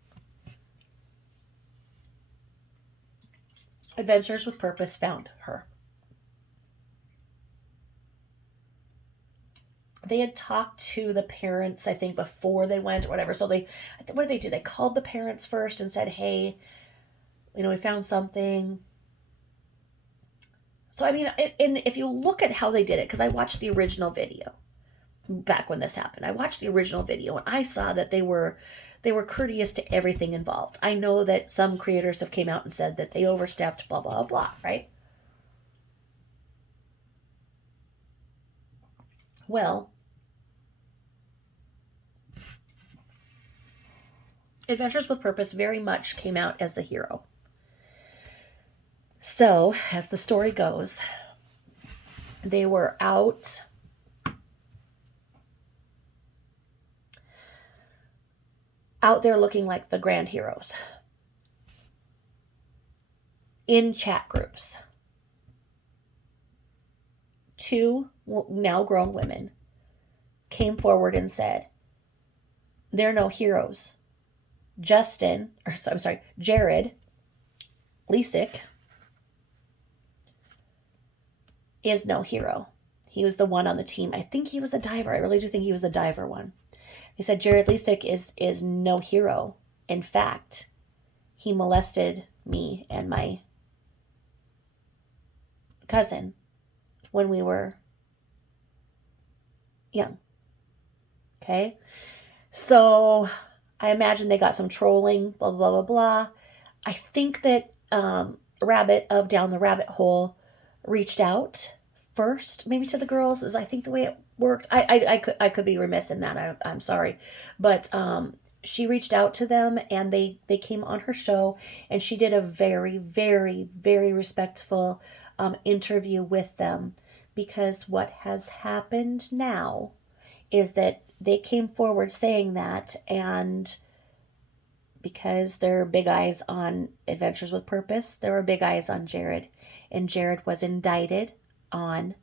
Adventures with Purpose found her. They had talked to the parents, I think, before they went or whatever. So what did they do? They called the parents first and said, hey, we found something. So, I mean, and if you look at how they did it, because I watched the original video, back when this happened. I watched the original video and I saw that they were courteous to everything involved. I know that some creators have came out and said that they overstepped, blah, blah, blah, right? Well, Adventures with Purpose very much came out as the hero. So, as the story goes, they were out there looking like the grand heroes in chat groups. 2 now grown women came forward and said, they're no heroes. Jared Lesick is no hero. He was the one on the team. I think he was a diver. I really do think he was the diver one. They said Jared Lesick is no hero. In fact, he molested me and my cousin when we were young. Okay? So I imagine they got some trolling, blah, blah, blah, blah. I think that Rabbit of Down the Rabbit Hole reached out first, maybe to the girls, is I think the way it worked. I could be remiss in that. I'm sorry. But she reached out to them and they came on her show and she did a very, very, very respectful interview with them, because what has happened now is that they came forward saying that, and because there are big eyes on Adventures with Purpose, there were big eyes on Jared, and Jared was indicted on,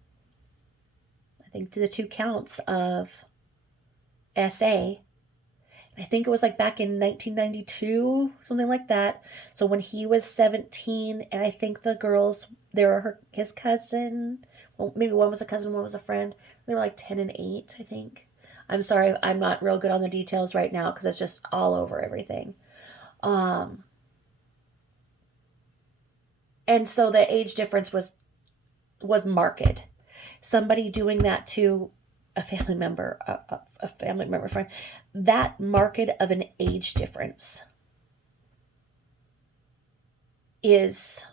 I think, the 2 counts of SA. I think it was like back in 1992, something like that. So when he was 17, and I think the girls, they were his cousin. Well, maybe one was a cousin, one was a friend. They were like 10 and 8, I think. I'm sorry, I'm not real good on the details right now because it's just all over everything. And so the age difference was marked. Somebody doing that to a family member, a family member friend, that marked of an age difference is,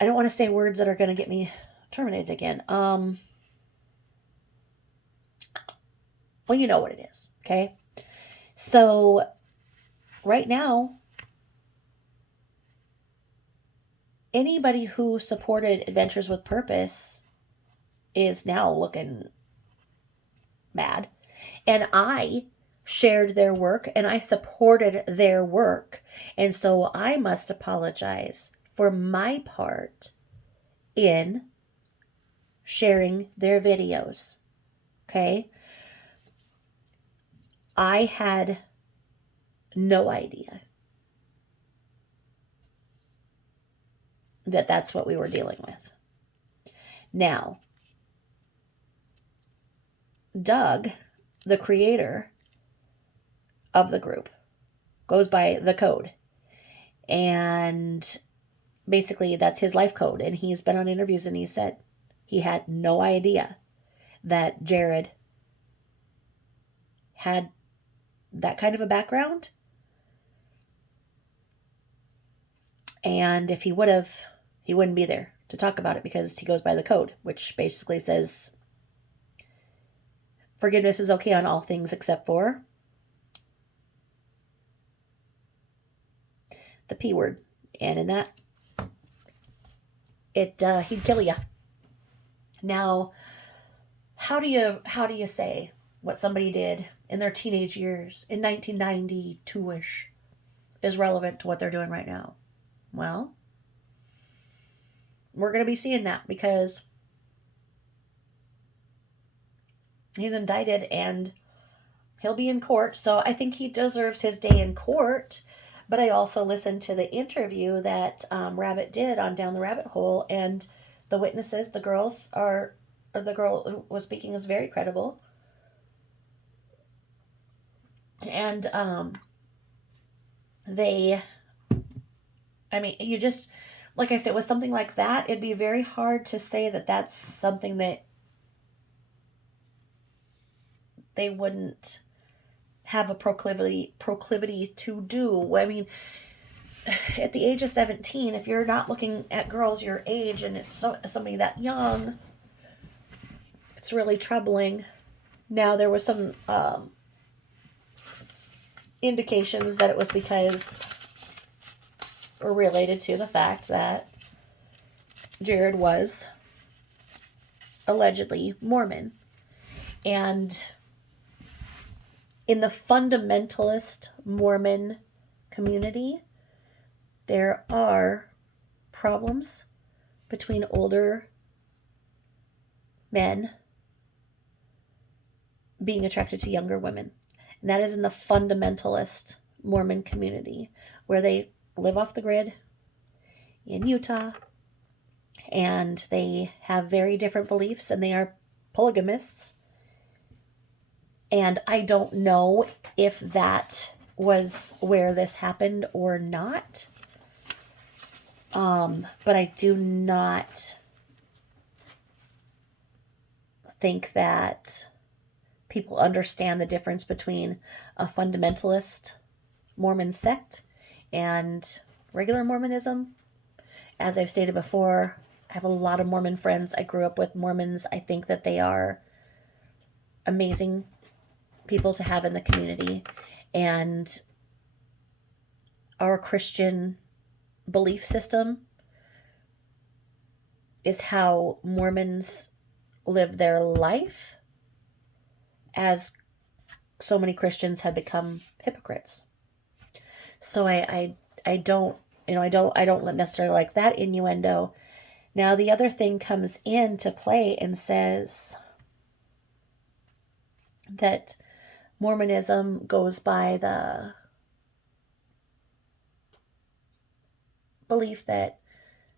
I don't want to say words that are going to get me terminated again. Well, you know what it is, okay? So right now, anybody who supported Adventures with Purpose is now looking mad. And I shared their work and I supported their work. And so I must apologize for my part in sharing their videos. Okay? I had no idea that that's what we were dealing with. Now, Doug, the creator of the group, goes by the code. And basically that's his life code. And he's been on interviews and he said he had no idea that Jared had that kind of a background. And if he would have, he wouldn't be there to talk about it because he goes by the code, which basically says forgiveness is okay on all things except for the P word. And in that, he'd kill you. Now, how do you say what somebody did in their teenage years in 1992-ish is relevant to what they're doing right now? Well, we're going to be seeing that because he's indicted and he'll be in court. So I think he deserves his day in court. But I also listened to the interview that Rabbit did on Down the Rabbit Hole, and the witnesses, the girl who was speaking is very credible. And like I said, with something like that, it'd be very hard to say that that's something that they wouldn't have a proclivity to do. I mean, at the age of 17, if you're not looking at girls your age and it's somebody that young, it's really troubling. Now, there was some indications that it was because, or related to the fact that Jared was allegedly Mormon. And in the fundamentalist Mormon community, there are problems between older men being attracted to younger women. And that is in the fundamentalist Mormon community, where they live off the grid in Utah, and they have very different beliefs, and they are polygamists. And I don't know if that was where this happened or not. But I do not think that people understand the difference between a fundamentalist Mormon sect and regular Mormonism. As I've stated before, I have a lot of Mormon friends. I grew up with Mormons. I think that they are amazing people to have in the community. And our Christian belief system is how Mormons live their life, as so many Christians have become hypocrites. So I don't, I don't necessarily like that innuendo. Now, the other thing comes into play and says that Mormonism goes by the belief that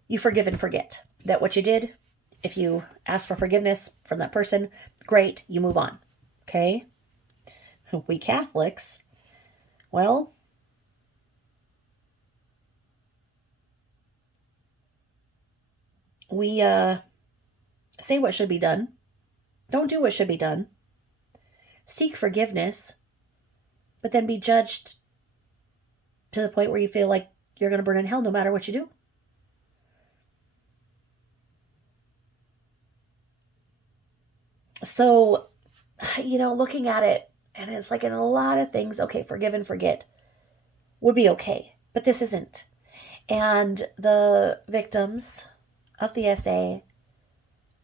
you forgive and forget. That what you did, if you ask for forgiveness from that person, great, you move on. Okay? We Catholics, well, we say what should be done. Don't do what should be done. Seek forgiveness, but then be judged to the point where you feel like you're going to burn in hell no matter what you do. So, looking at it, and it's like in a lot of things, okay, forgive and forget would be okay, but this isn't. And the victims of the SA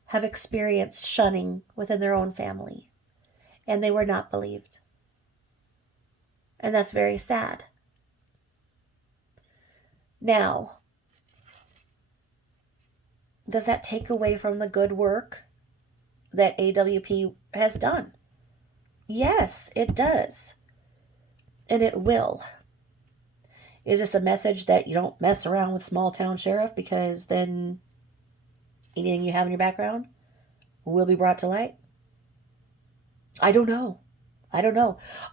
have experienced shunning within their own family, and they were not believed. And that's very sad. Now, does that take away from the good work that AWP has done? Yes, it does. And it will. Is this a message that you don't mess around with small town sheriff, because then anything you have in your background will be brought to light? I don't know.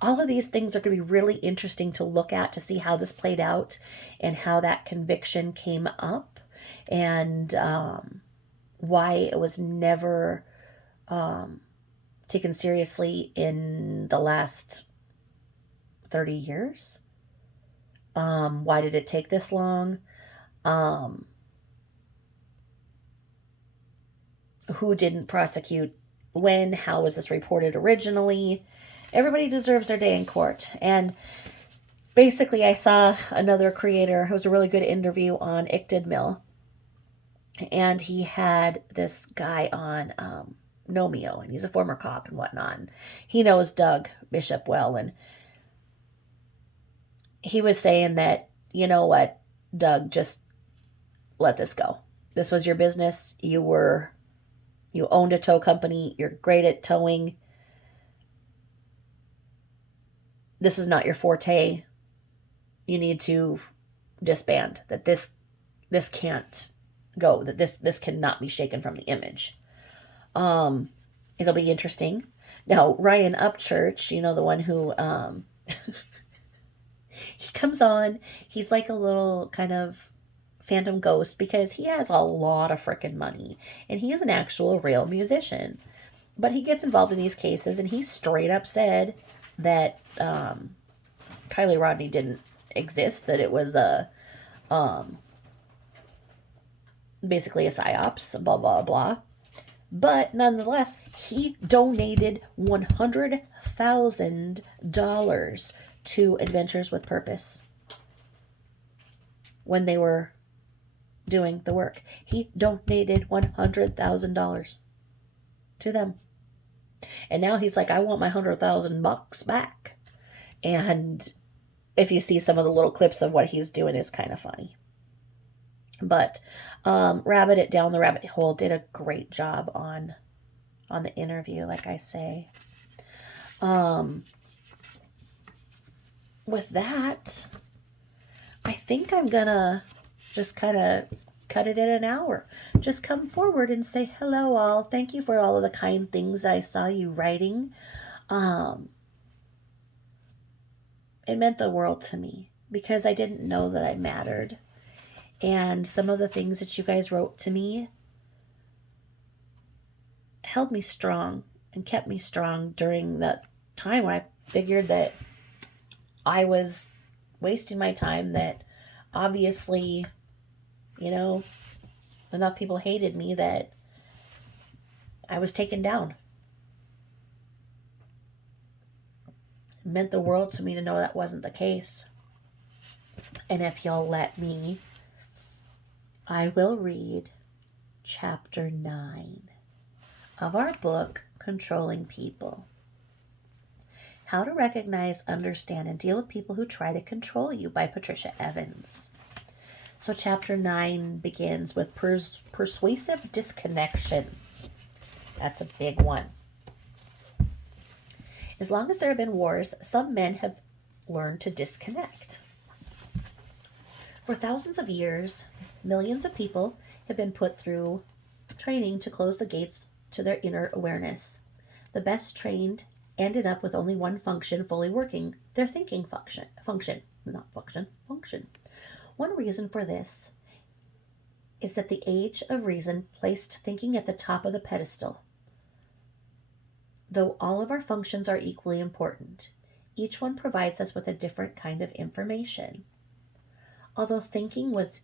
All of these things are going to be really interesting to look at, to see how this played out and how that conviction came up, and why it was never taken seriously in the last 30 years. Why did it take this long? Who didn't prosecute when? How was this reported originally? Everybody deserves their day in court. And basically, I saw another creator who was a really good interview on Icted Mill. And he had this guy on Nomeo, and he's a former cop and whatnot. And he knows Doug Bishop well, and he was saying that, you know what, Doug, just let this go. This was your business. You owned a tow company. You're great at towing. This is not your forte. You need to disband. That this can't go. That this cannot be shaken from the image. It'll be interesting. Now, Ryan Upchurch, the one who he comes on. He's like a little kind of Phantom Ghost because he has a lot of frickin' money and he is an actual real musician. But he gets involved in these cases and he straight up said that Kylie Rodney didn't exist, that it was basically a psyops, blah, blah, blah. But nonetheless, he donated $100,000 to Adventures with Purpose when they were doing the work. He donated $100,000 to them. And now he's like, I want my $100,000 back. And if you see some of the little clips of what he's doing, is kind of funny. But Rabbit It Down the Rabbit Hole did a great job on the interview, like I say. With that, I think I'm gonna just kind of cut it in an hour. Just come forward and say hello all. Thank you for all of the kind things that I saw you writing. It meant the world to me because I didn't know that I mattered. And some of the things that you guys wrote to me held me strong and kept me strong during that time when I figured that I was wasting my time, that obviously, you know, enough people hated me that I was taken down. It meant the world to me to know that wasn't the case. And if you'll let me, I will read chapter 9 of our book, Controlling People. How to Recognize, Understand, and Deal with People Who Try to Control You by Patricia Evans. So chapter 9 begins with persuasive disconnection. That's a big one. As long as there have been wars, some men have learned to disconnect. For thousands of years, millions of people have been put through training to close the gates to their inner awareness. The best trained ended up with only one function fully working, their thinking function. Function. One reason for this is that the age of reason placed thinking at the top of the pedestal. Though all of our functions are equally important, each one provides us with a different kind of information. Although thinking was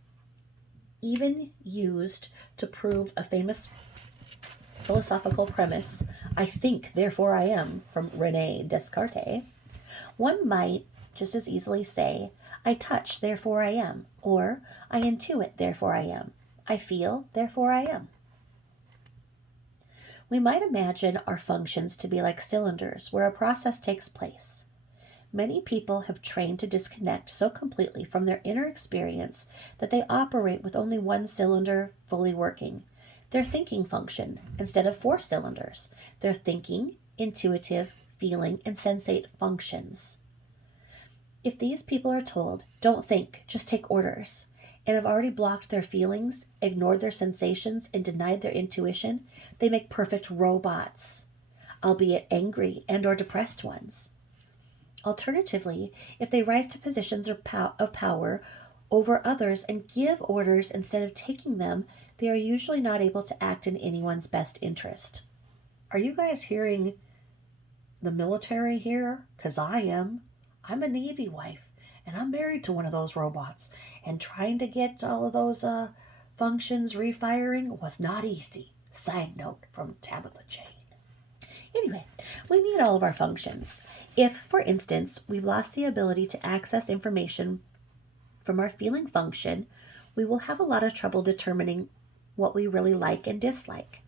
even used to prove a famous philosophical premise, I think, therefore I am, from René Descartes, one might just as easily say, I touch, therefore I am, or I intuit, therefore I am, I feel, therefore I am. We might imagine our functions to be like cylinders where a process takes place. Many people have trained to disconnect so completely from their inner experience that they operate with only one cylinder fully working, their thinking function, instead of 4 cylinders, their thinking, intuitive, feeling, and sensate functions. If these people are told, don't think, just take orders, and have already blocked their feelings, ignored their sensations, and denied their intuition, they make perfect robots, albeit angry and or depressed ones. Alternatively, if they rise to positions of power over others and give orders instead of taking them, they are usually not able to act in anyone's best interest. Are you guys hearing the military here? Because I am. I'm a Navy wife, and I'm married to one of those robots, and trying to get all of those functions refiring was not easy. Side note from Tabitha Jane. Anyway, we need all of our functions. If, for instance, we've lost the ability to access information from our feeling function, we will have a lot of trouble determining what we really like and dislike.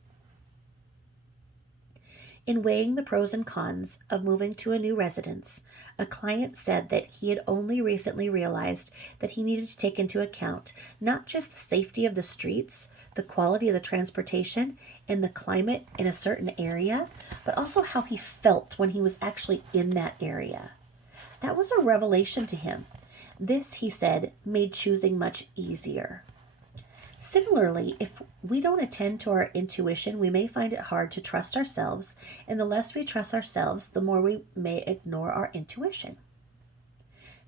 In weighing the pros and cons of moving to a new residence, a client said that he had only recently realized that he needed to take into account not just the safety of the streets, the quality of the transportation, and the climate in a certain area, but also how he felt when he was actually in that area. That was a revelation to him. This, he said, made choosing much easier. Similarly, if we don't attend to our intuition, we may find it hard to trust ourselves, and the less we trust ourselves, the more we may ignore our intuition.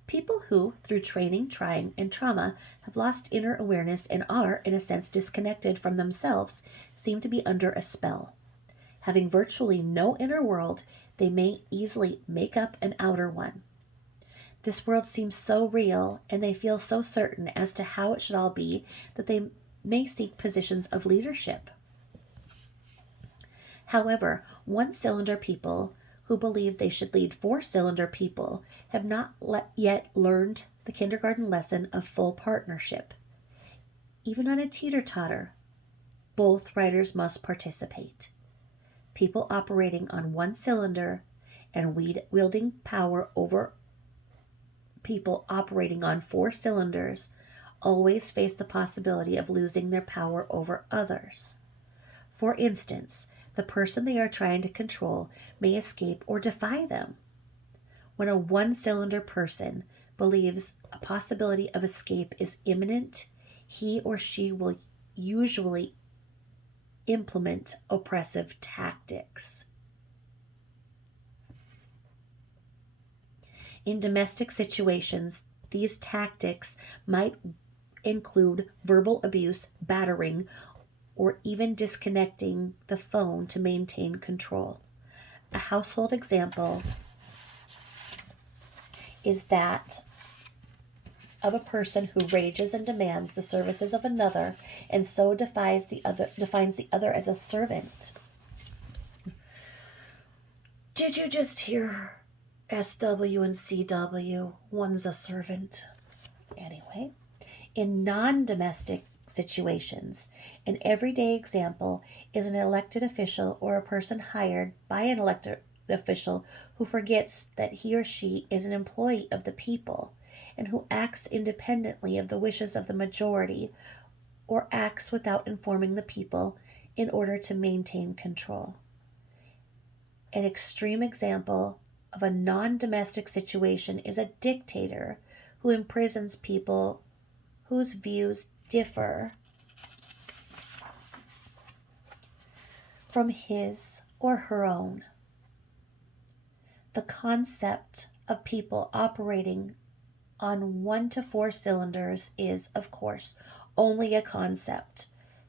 People who, through training, trying, and trauma, have lost inner awareness and are, in a sense, disconnected from themselves, seem to be under a spell. Having virtually no inner world, they may easily make up an outer one. This world seems so real, and they feel so certain as to how it should all be, that they may seek positions of leadership. However, one-cylinder people who believe they should lead four-cylinder people have not yet learned the kindergarten lesson of full partnership. Even on a teeter-totter, both riders must participate. People operating on one cylinder and wielding power over people operating on four cylinders always face the possibility of losing their power over others. For instance, the person they are trying to control may escape or defy them. When a one-cylinder person believes a possibility of escape is imminent, he or she will usually implement oppressive tactics. In domestic situations, these tactics might include verbal abuse, battering, or even disconnecting the phone to maintain control. A household example is that of a person who rages and demands the services of another and so defines the other as a servant. Did you just hear SW and CW? One's a servant. Anyway, in non-domestic situations, an everyday example is an elected official or a person hired by an elected official who forgets that he or she is an employee of the people and who acts independently of the wishes of the majority or acts without informing the people in order to maintain control. An extreme example of a non-domestic situation is a dictator who imprisons people whose views differ from his or her own. The concept of people operating on 1 to 4 cylinders is, of course, only a concept.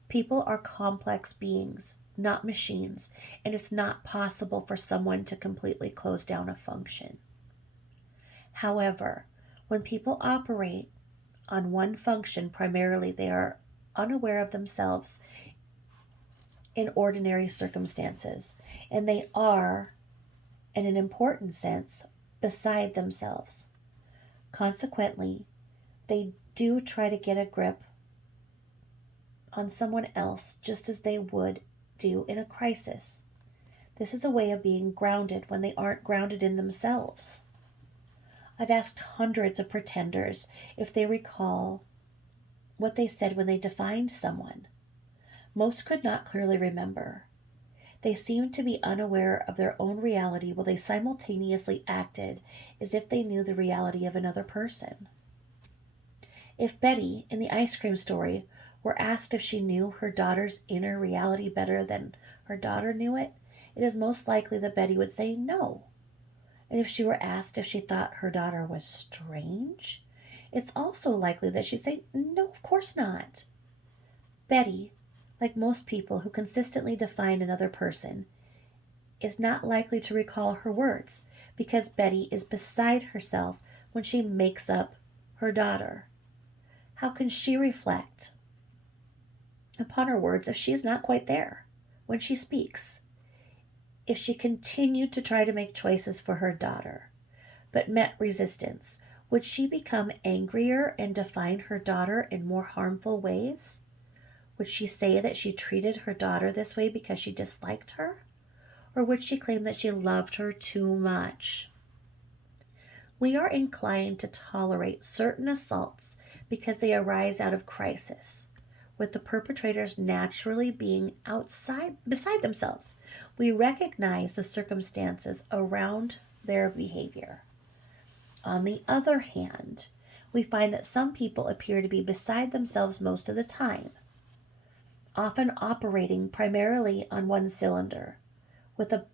People are complex beings, not machines, and it's not possible for someone to completely close down a function. However, when people operate on one function, primarily they are unaware of themselves in ordinary circumstances, and they are, in an important sense, beside themselves. Consequently, they do try to get a grip on someone else just as they would do in a crisis. This is a way of being grounded when they aren't grounded in themselves. I've asked hundreds of pretenders if they recall what they said when they defined someone. Most could not clearly remember. They seemed to be unaware of their own reality while they simultaneously acted as if they knew the reality of another person. If Betty, in the ice cream story, were asked if she knew her daughter's inner reality better than her daughter knew it, it is most likely that Betty would say no. And if she were asked if she thought her daughter was strange, it's also likely that she'd say, no, of course not. Betty, like most people who consistently define another person, is not likely to recall her words because Betty is beside herself when she makes up her daughter. How can she reflect upon her words if she is not quite there when she speaks? If she continued to try to make choices for her daughter, but met resistance, would she become angrier and define her daughter in more harmful ways? Would she say that she treated her daughter this way because she disliked her? Or would she claim that she loved her too much? We are inclined to tolerate certain assaults because they arise out of crisis, with the perpetrators naturally being beside themselves. We recognize the circumstances around their behavior. On the other hand, we find that some people appear to be beside themselves most of the time, often operating primarily on one cylinder. With a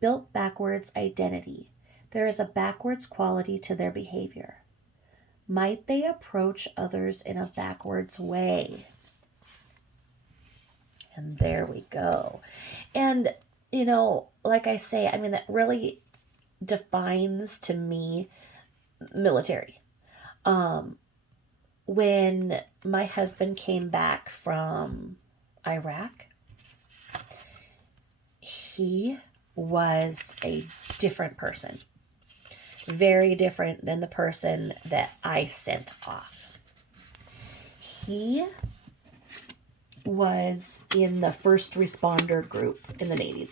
built backwards identity, there is a backwards quality to their behavior. Might they approach others in a backwards way? And there we go. And, like I say, I mean, that really defines to me military. When my husband came back from Iraq, he was a different person. Very different than the person that I sent off. He was in the first responder group in the Navy.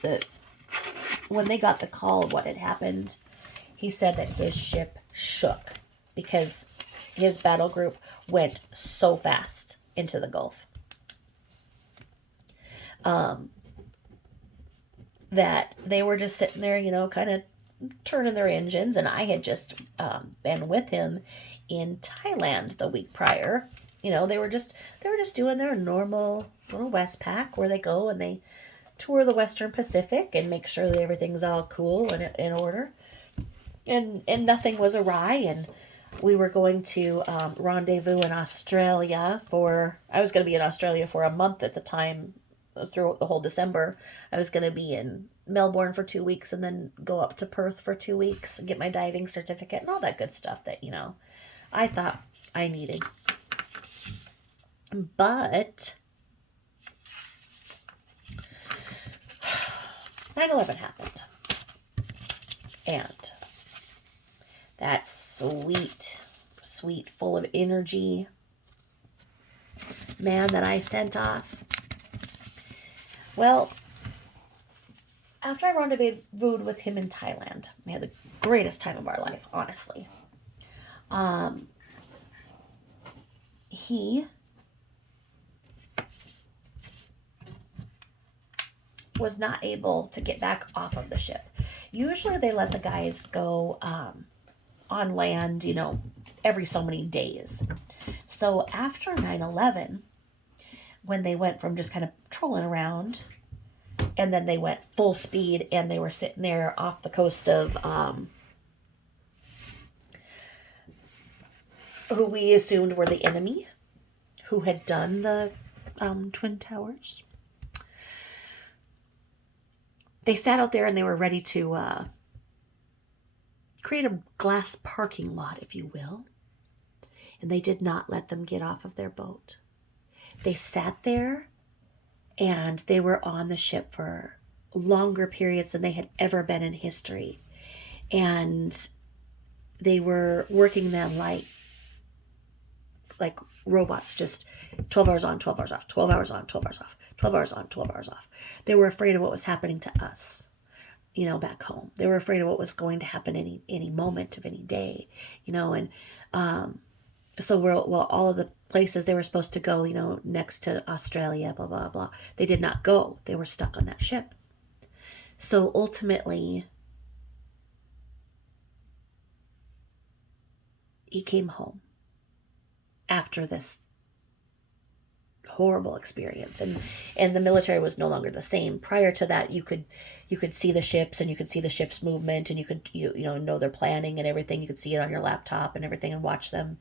When they got the call of what had happened, he said that his ship shook because his battle group went so fast into the Gulf. That they were just sitting there, kind of turning their engines. And I had just been with him in Thailand the week prior. They were just doing their normal little Westpac where they go and they tour the Western Pacific and make sure that everything's all cool and in order. And nothing was awry. And we were going to rendezvous in Australia I was going to be in Australia for a month at the time, through the whole December. I was going to be in Melbourne for 2 weeks and then go up to Perth for 2 weeks and get my diving certificate and all that good stuff that, I thought I needed. But 9/11 happened. And that sweet, full of energy man that I sent off, well, after I rendezvoused with him in Thailand, we had the greatest time of our life, honestly. He was not able to get back off of the ship. Usually they let the guys go on land, every so many days. So after 9/11, when they went from just kind of trolling around, and then they went full speed, and they were sitting there off the coast of who we assumed were the enemy, who had done the Twin Towers. They sat out there and they were ready to create a glass parking lot, if you will. And they did not let them get off of their boat. They sat there and they were on the ship for longer periods than they had ever been in history. And they were working them like robots, just 12 hours on, 12 hours off, 12 hours on, 12 hours off, 12 hours on, 12 hours off. They were afraid of what was happening to us, back home. They were afraid of what was going to happen any moment of any day, and so all of the places they were supposed to go, next to Australia, blah, blah, blah, they did not go. They were stuck on that ship. So ultimately, he came home after this horrible experience, and the military was no longer the same. Prior to that, you could see the ships, and you could see the ships movement, and you could know their planning and everything. You could see it on your laptop and everything and watch them.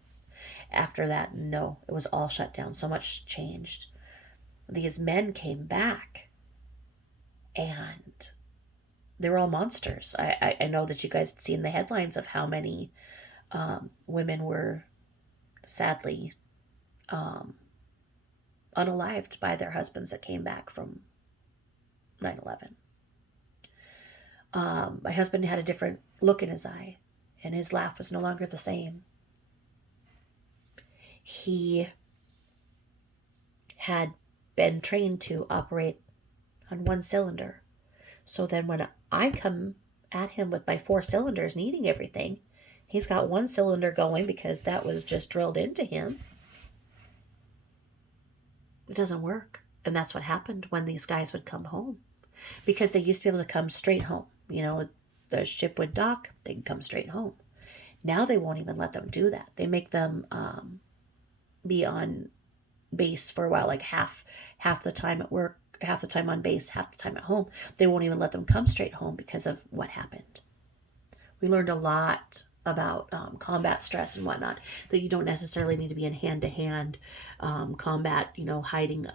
After that, no, it was all shut down. So much changed. These men came back and they were all monsters. I know that you guys had seen the headlines of how many women were sadly unalived by their husbands that came back from 9/11. My husband had a different look in his eye, and his laugh was no longer the same. He had been trained to operate on one cylinder. So then when I come at him with my 4 cylinders needing everything, he's got one cylinder going because that was just drilled into him. It doesn't work. And that's what happened when these guys would come home. Because they used to be able to come straight home. The ship would dock, they can come straight home. Now they won't even let them do that. They make them be on base for a while, like half the time at work, half the time on base, half the time at home. They won't even let them come straight home because of what happened. We learned a lot about combat stress and whatnot, that you don't necessarily need to be in hand-to-hand combat, hiding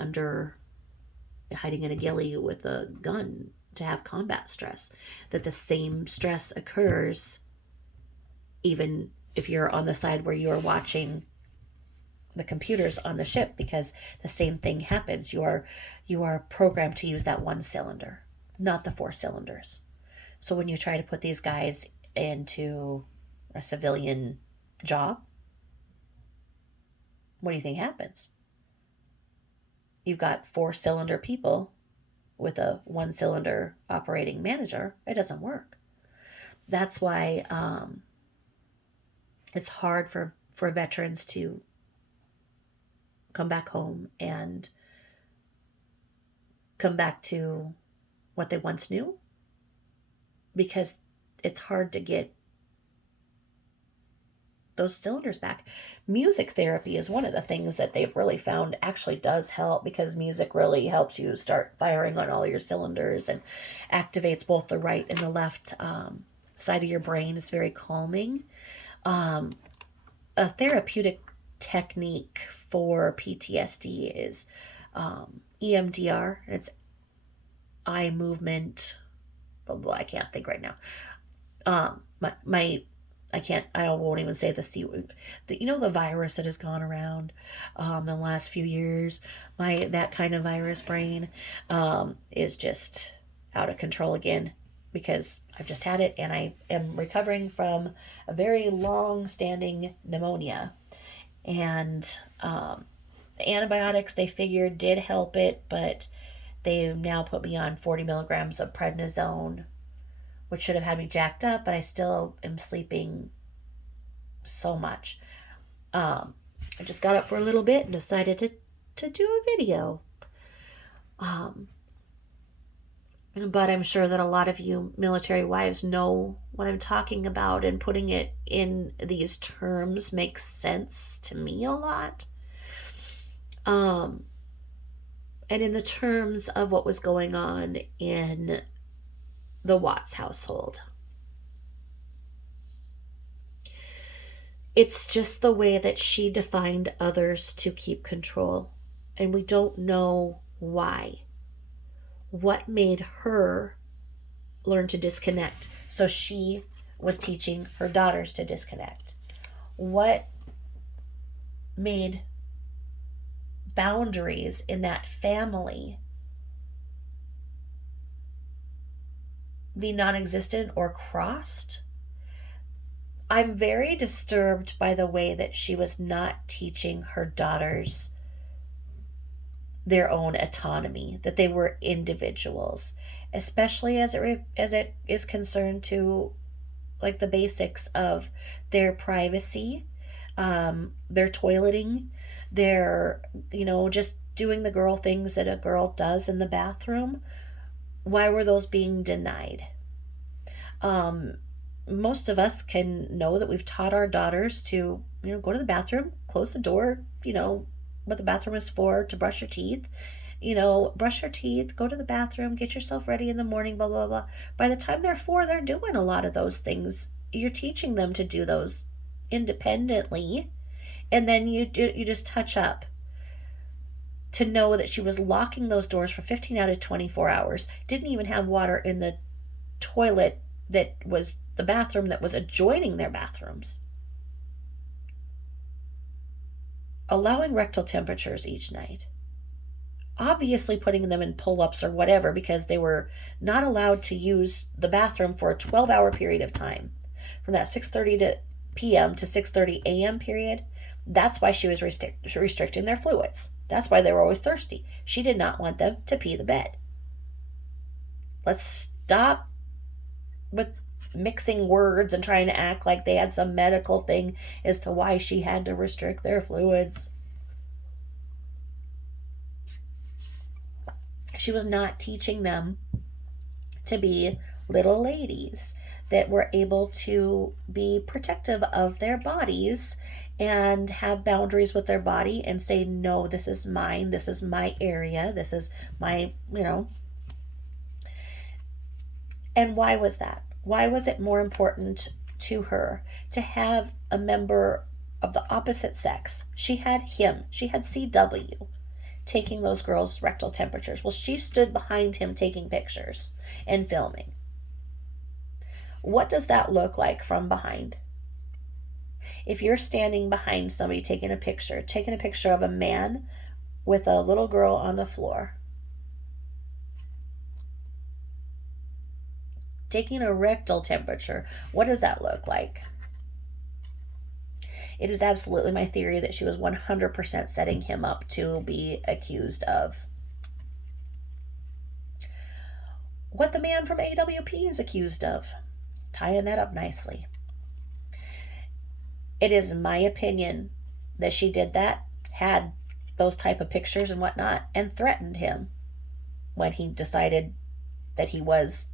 in a ghillie with a gun to have combat stress. That the same stress occurs even if you're on the side where you're watching the computers on the ship, because the same thing happens. You are programmed to use that one cylinder, not the 4 cylinders. So when you try to put these guys into a civilian job, what do you think happens? You've got 4-cylinder people with a 1-cylinder operating manager. It doesn't work. That's why it's hard for veterans to come back home and come back to what they once knew, because it's hard to get those cylinders back. Music therapy is one of the things that they've really found actually does help, because music really helps you start firing on all your cylinders and activates both the right and the left side of your brain. It's very calming. A therapeutic technique for PTSD is EMDR. It's eye movement. Blah, blah, I can't think right now. I won't even say the C. The virus that has gone around in the last few years. That kind of virus brain is just out of control again, because I've just had it and I am recovering from a very long-standing pneumonia. And the antibiotics, they figured, did help it, but they've now put me on 40 milligrams of prednisone, which should have had me jacked up, but I still am sleeping so much. I just got up for a little bit and decided to do a video. But I'm sure that a lot of you military wives know what I'm talking about, and putting it in these terms makes sense to me a lot. And in the terms of what was going on in the Watts household, it's just the way that she defined others to keep control, and we don't know why. What made her learn to disconnect? So she was teaching her daughters to disconnect. What made boundaries in that family be non-existent or crossed? I'm very disturbed by the way that she was not teaching her daughters their own autonomy, that they were individuals, especially as it is concerned to like the basics of their privacy, their toileting, their, just doing the girl things that a girl does in the bathroom. Why were those being denied? Most of us can know that we've taught our daughters to, go to the bathroom, close the door, what the bathroom is for, to brush your teeth, brush your teeth, go to the bathroom, get yourself ready in the morning, blah, blah, blah. By the time they're 4, they're doing a lot of those things. You're teaching them to do those independently, and then you just touch up. To know that she was locking those doors for 15 out of 24 hours, didn't even have water in the toilet that was the bathroom that was adjoining their bathrooms. Allowing rectal temperatures each night. Obviously putting them in pull-ups or whatever, because they were not allowed to use the bathroom for a 12-hour period of time. From that 6:30 p.m. to 6:30 a.m. period, that's why she was restricting their fluids. That's why they were always thirsty. She did not want them to pee the bed. Let's stop with mixing words and trying to act like they had some medical thing as to why she had to restrict their fluids. She was not teaching them to be little ladies that were able to be protective of their bodies and have boundaries with their body and say, no, this is mine, this is my area, this is my, And why was that? Why was it more important to her to have a member of the opposite sex. She had CW, taking those girls' rectal temperatures. Well, she stood behind him taking pictures and filming. What does that look like from behind? If you're standing behind somebody taking a picture of a man with a little girl on the floor, taking a rectal temperature, what does that look like? It is absolutely my theory that she was 100% setting him up to be accused of what the man from AWP is accused of. Tying that up nicely. It is my opinion that she did that, had those type of pictures and whatnot, and threatened him when he decided that he was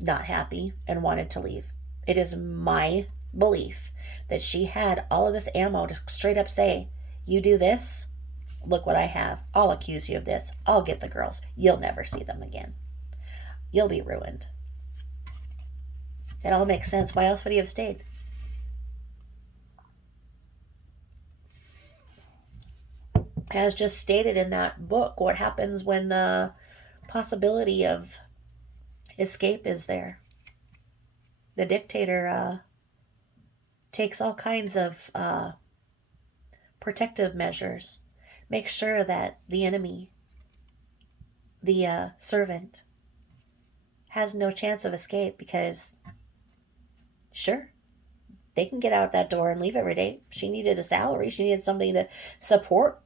not happy and wanted to leave. It is my belief that she had all of this ammo to straight up say, you do this, look what I have. I'll accuse you of this. I'll get the girls. You'll never see them again. You'll be ruined. It all makes sense. Why else would he have stayed? As just stated in that book, what happens when the possibility of escape is there? The dictator takes all kinds of protective measures. Make sure that the enemy, the servant, has no chance of escape because, sure, they can get out that door and leave every day. She needed a salary. She needed something to support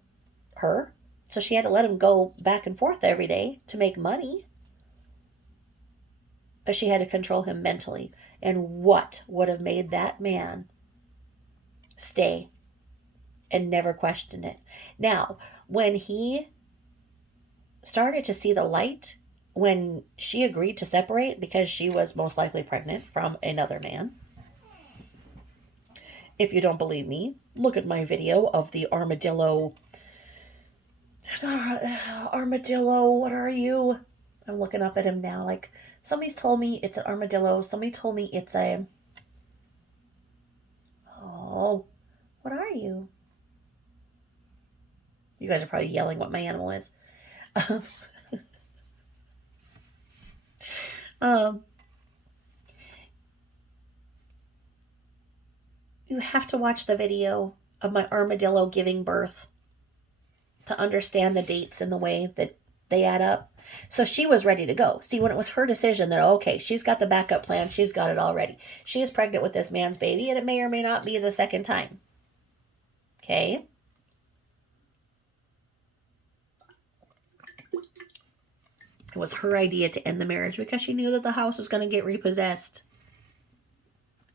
her. So she had to let him go back and forth every day to make money. But she had to control him mentally. And what would have made that man stay and never question it? Now, when he started to see the light, when she agreed to separate because she was most likely pregnant from another man. If you don't believe me, look at my video of the armadillo. Armadillo, what are you? I'm looking up at him now. Like, somebody's told me it's an armadillo. Somebody told me it's a... Oh, what are you? You guys are probably yelling what my animal is. You have to watch the video of my armadillo giving birth to understand the dates and the way that they add up. So she was ready to go. See, when it was her decision that, okay, she's got the backup plan, she's got it all ready. She is pregnant with this man's baby, and it may or may not be the second time. Okay? It was her idea to end the marriage because she knew that the house was going to get repossessed,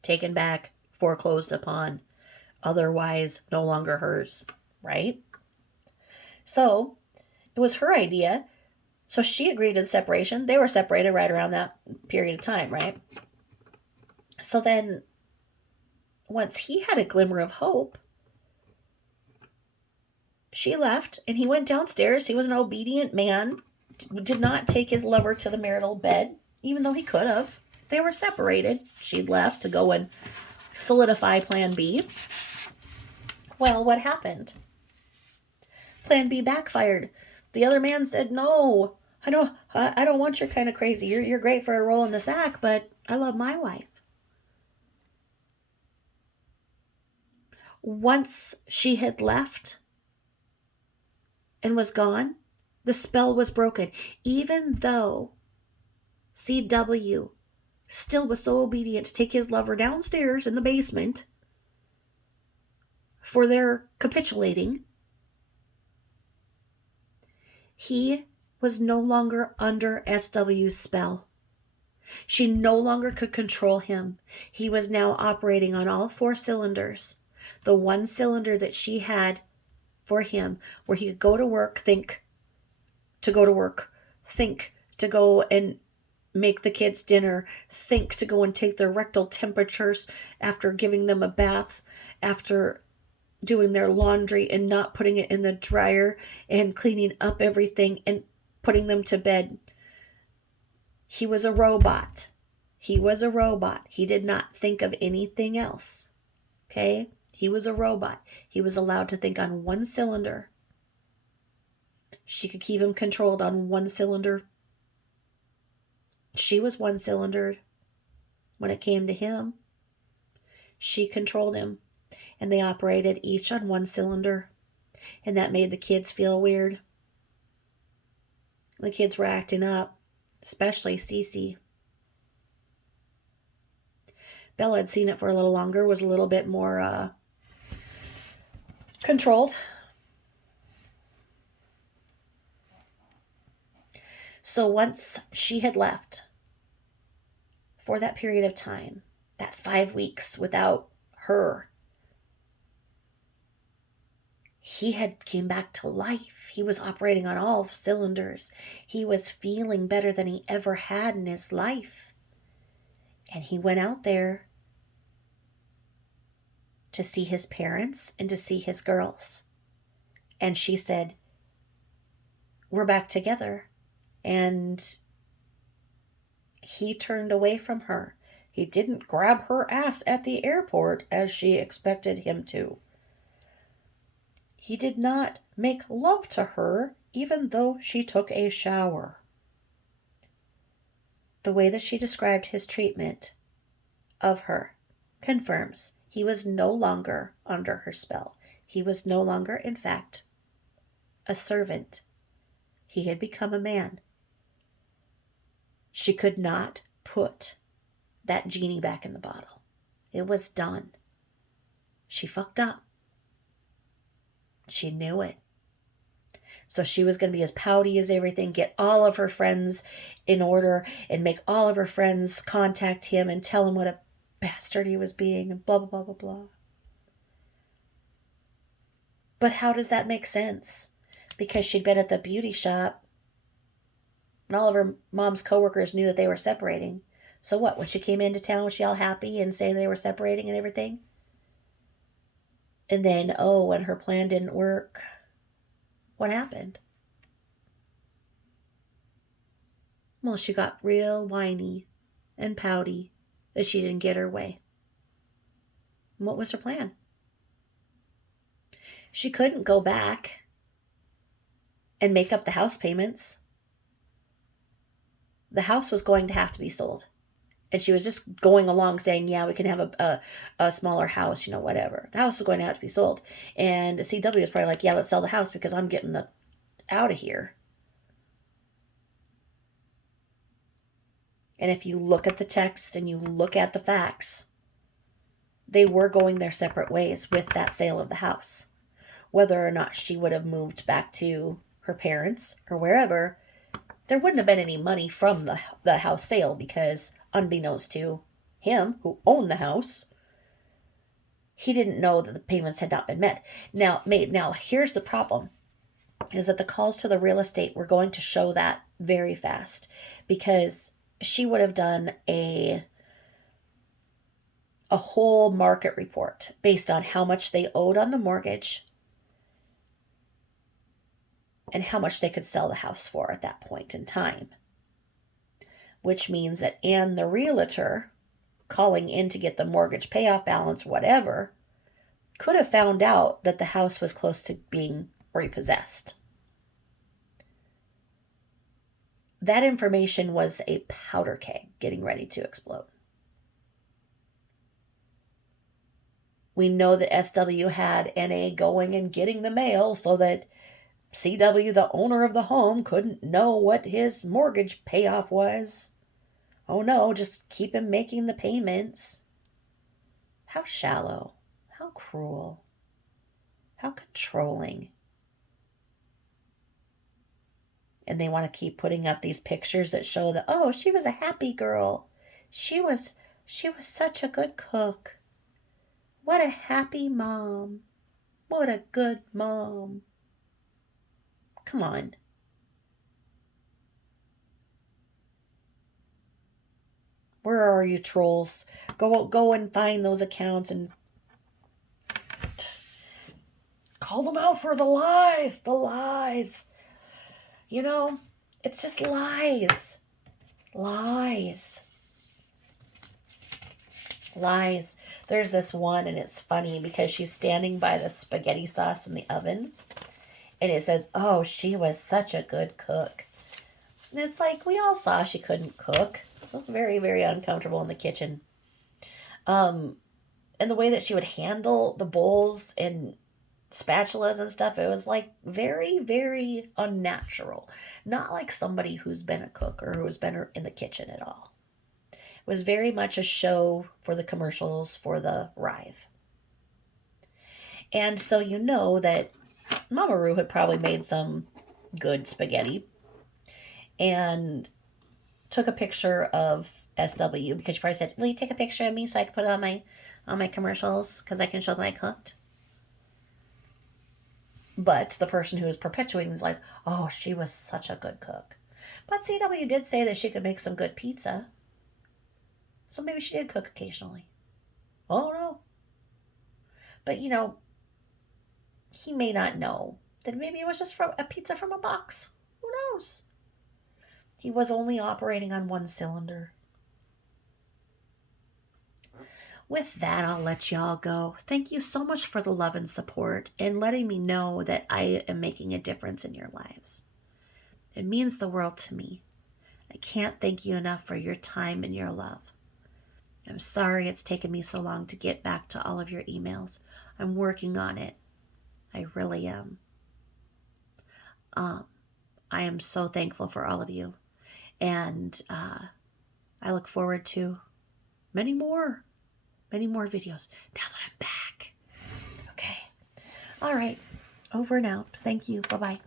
taken back, foreclosed upon, otherwise no longer hers, right? So it was her idea. So she agreed to the separation. They were separated right around that period of time, right? So then once he had a glimmer of hope, she left and he went downstairs. He was an obedient man, did not take his lover to the marital bed, even though he could have. They were separated. She left to go and solidify Plan B. Well, what happened? Plan B backfired. The other man said, no, I don't want your kind of crazy. You're great for a roll in the sack, but I love my wife. Once she had left and was gone, the spell was broken. Even though CW still was so obedient to take his lover downstairs in the basement for their capitulating, he was no longer under SW's spell. She no longer could control him. He was now operating on all 4 cylinders. The one cylinder that she had for him, where he could go to work, think to go to work, think to go and make the kids dinner, think to go and take their rectal temperatures after giving them a bath, after doing their laundry and not putting it in the dryer and cleaning up everything and putting them to bed. He was a robot. He was a robot. He did not think of anything else. Okay? He was a robot. He was allowed to think on one cylinder. She could keep him controlled on one cylinder. She was one cylindered when it came to him. She controlled him, and they operated each on one cylinder, and that made the kids feel weird. The kids were acting up, especially Cece. Bella had seen it for a little longer, was a little bit more controlled. So once she had left for that period of time, that 5 weeks without her, he had came back to life. He was operating on all cylinders. He was feeling better than he ever had in his life. And he went out there to see his parents and to see his girls. And she said, "We're back together." And he turned away from her. He didn't grab her ass at the airport as she expected him to. He did not make love to her even though she took a shower. The way that she described his treatment of her confirms he was no longer under her spell. He was no longer, in fact, a servant. He had become a man. She could not put that genie back in the bottle. It was done. She fucked up. She knew it. So she was going to be as pouty as everything, get all of her friends in order, and make all of her friends contact him and tell him what a bastard he was being, and blah, blah, blah, blah, blah. But how does that make sense? Because she'd been at the beauty shop, and all of her mom's coworkers knew that they were separating. So what, when she came into town, was she all happy and saying they were separating and everything? And then, when her plan didn't work, what happened? Well, she got real whiny and pouty that she didn't get her way. And what was her plan? She couldn't go back and make up the house payments. The house was going to have to be sold. And she was just going along saying, yeah, we can have a smaller house, whatever. The house is going to have to be sold. And CW is probably like, yeah, let's sell the house because I'm getting out of here. And if you look at the text and you look at the facts, they were going their separate ways with that sale of the house. Whether or not she would have moved back to her parents or wherever, there wouldn't have been any money from the house sale because, unbeknownst to him, who owned the house, he didn't know that the payments had not been met. Now, here's the problem, is that the calls to the real estate were going to show that very fast because she would have done a whole market report based on how much they owed on the mortgage and how much they could sell the house for at that point in time. Which means that Anne, the realtor, calling in to get the mortgage payoff balance, whatever, could have found out that the house was close to being repossessed. That information was a powder keg getting ready to explode. We know that SW had NA going and getting the mail so that CW, the owner of the home, couldn't know what his mortgage payoff was. Oh no, just keep him making the payments. How shallow. How cruel. How controlling. And they want to keep putting up these pictures that show that, oh, she was a happy girl. She was such a good cook. What a happy mom. What a good mom. Come on. Where are you, trolls? Go and find those accounts and call them out for the lies. The lies. It's just lies. Lies. Lies. There's this one, and it's funny because she's standing by the spaghetti sauce in the oven, and it says, "Oh, she was such a good cook." And it's like, we all saw she couldn't cook. It was very, very uncomfortable in the kitchen. And the way that she would handle the bowls and spatulas and stuff, it was like very, very unnatural. Not like somebody who's been a cook or who's been in the kitchen at all. It was very much a show for the commercials for the Rive. And so you know that Mama Roo had probably made some good spaghetti and took a picture of SW because she probably said, "Will you take a picture of me so I can put it on my commercials because I can show that I cooked?" But the person who was perpetuating these lies, "Oh, she was such a good cook." But CW did say that she could make some good pizza. So maybe she did cook occasionally. Oh no. But he may not know that maybe it was just from a pizza from a box. Who knows? He was only operating on one cylinder. With that, I'll let y'all go. Thank you so much for the love and support and letting me know that I am making a difference in your lives. It means the world to me. I can't thank you enough for your time and your love. I'm sorry it's taken me so long to get back to all of your emails. I'm working on it. I really am. I am so thankful for all of you. And I look forward to many more videos now that I'm back. Okay. All right. Over and out. Thank you. Bye-bye.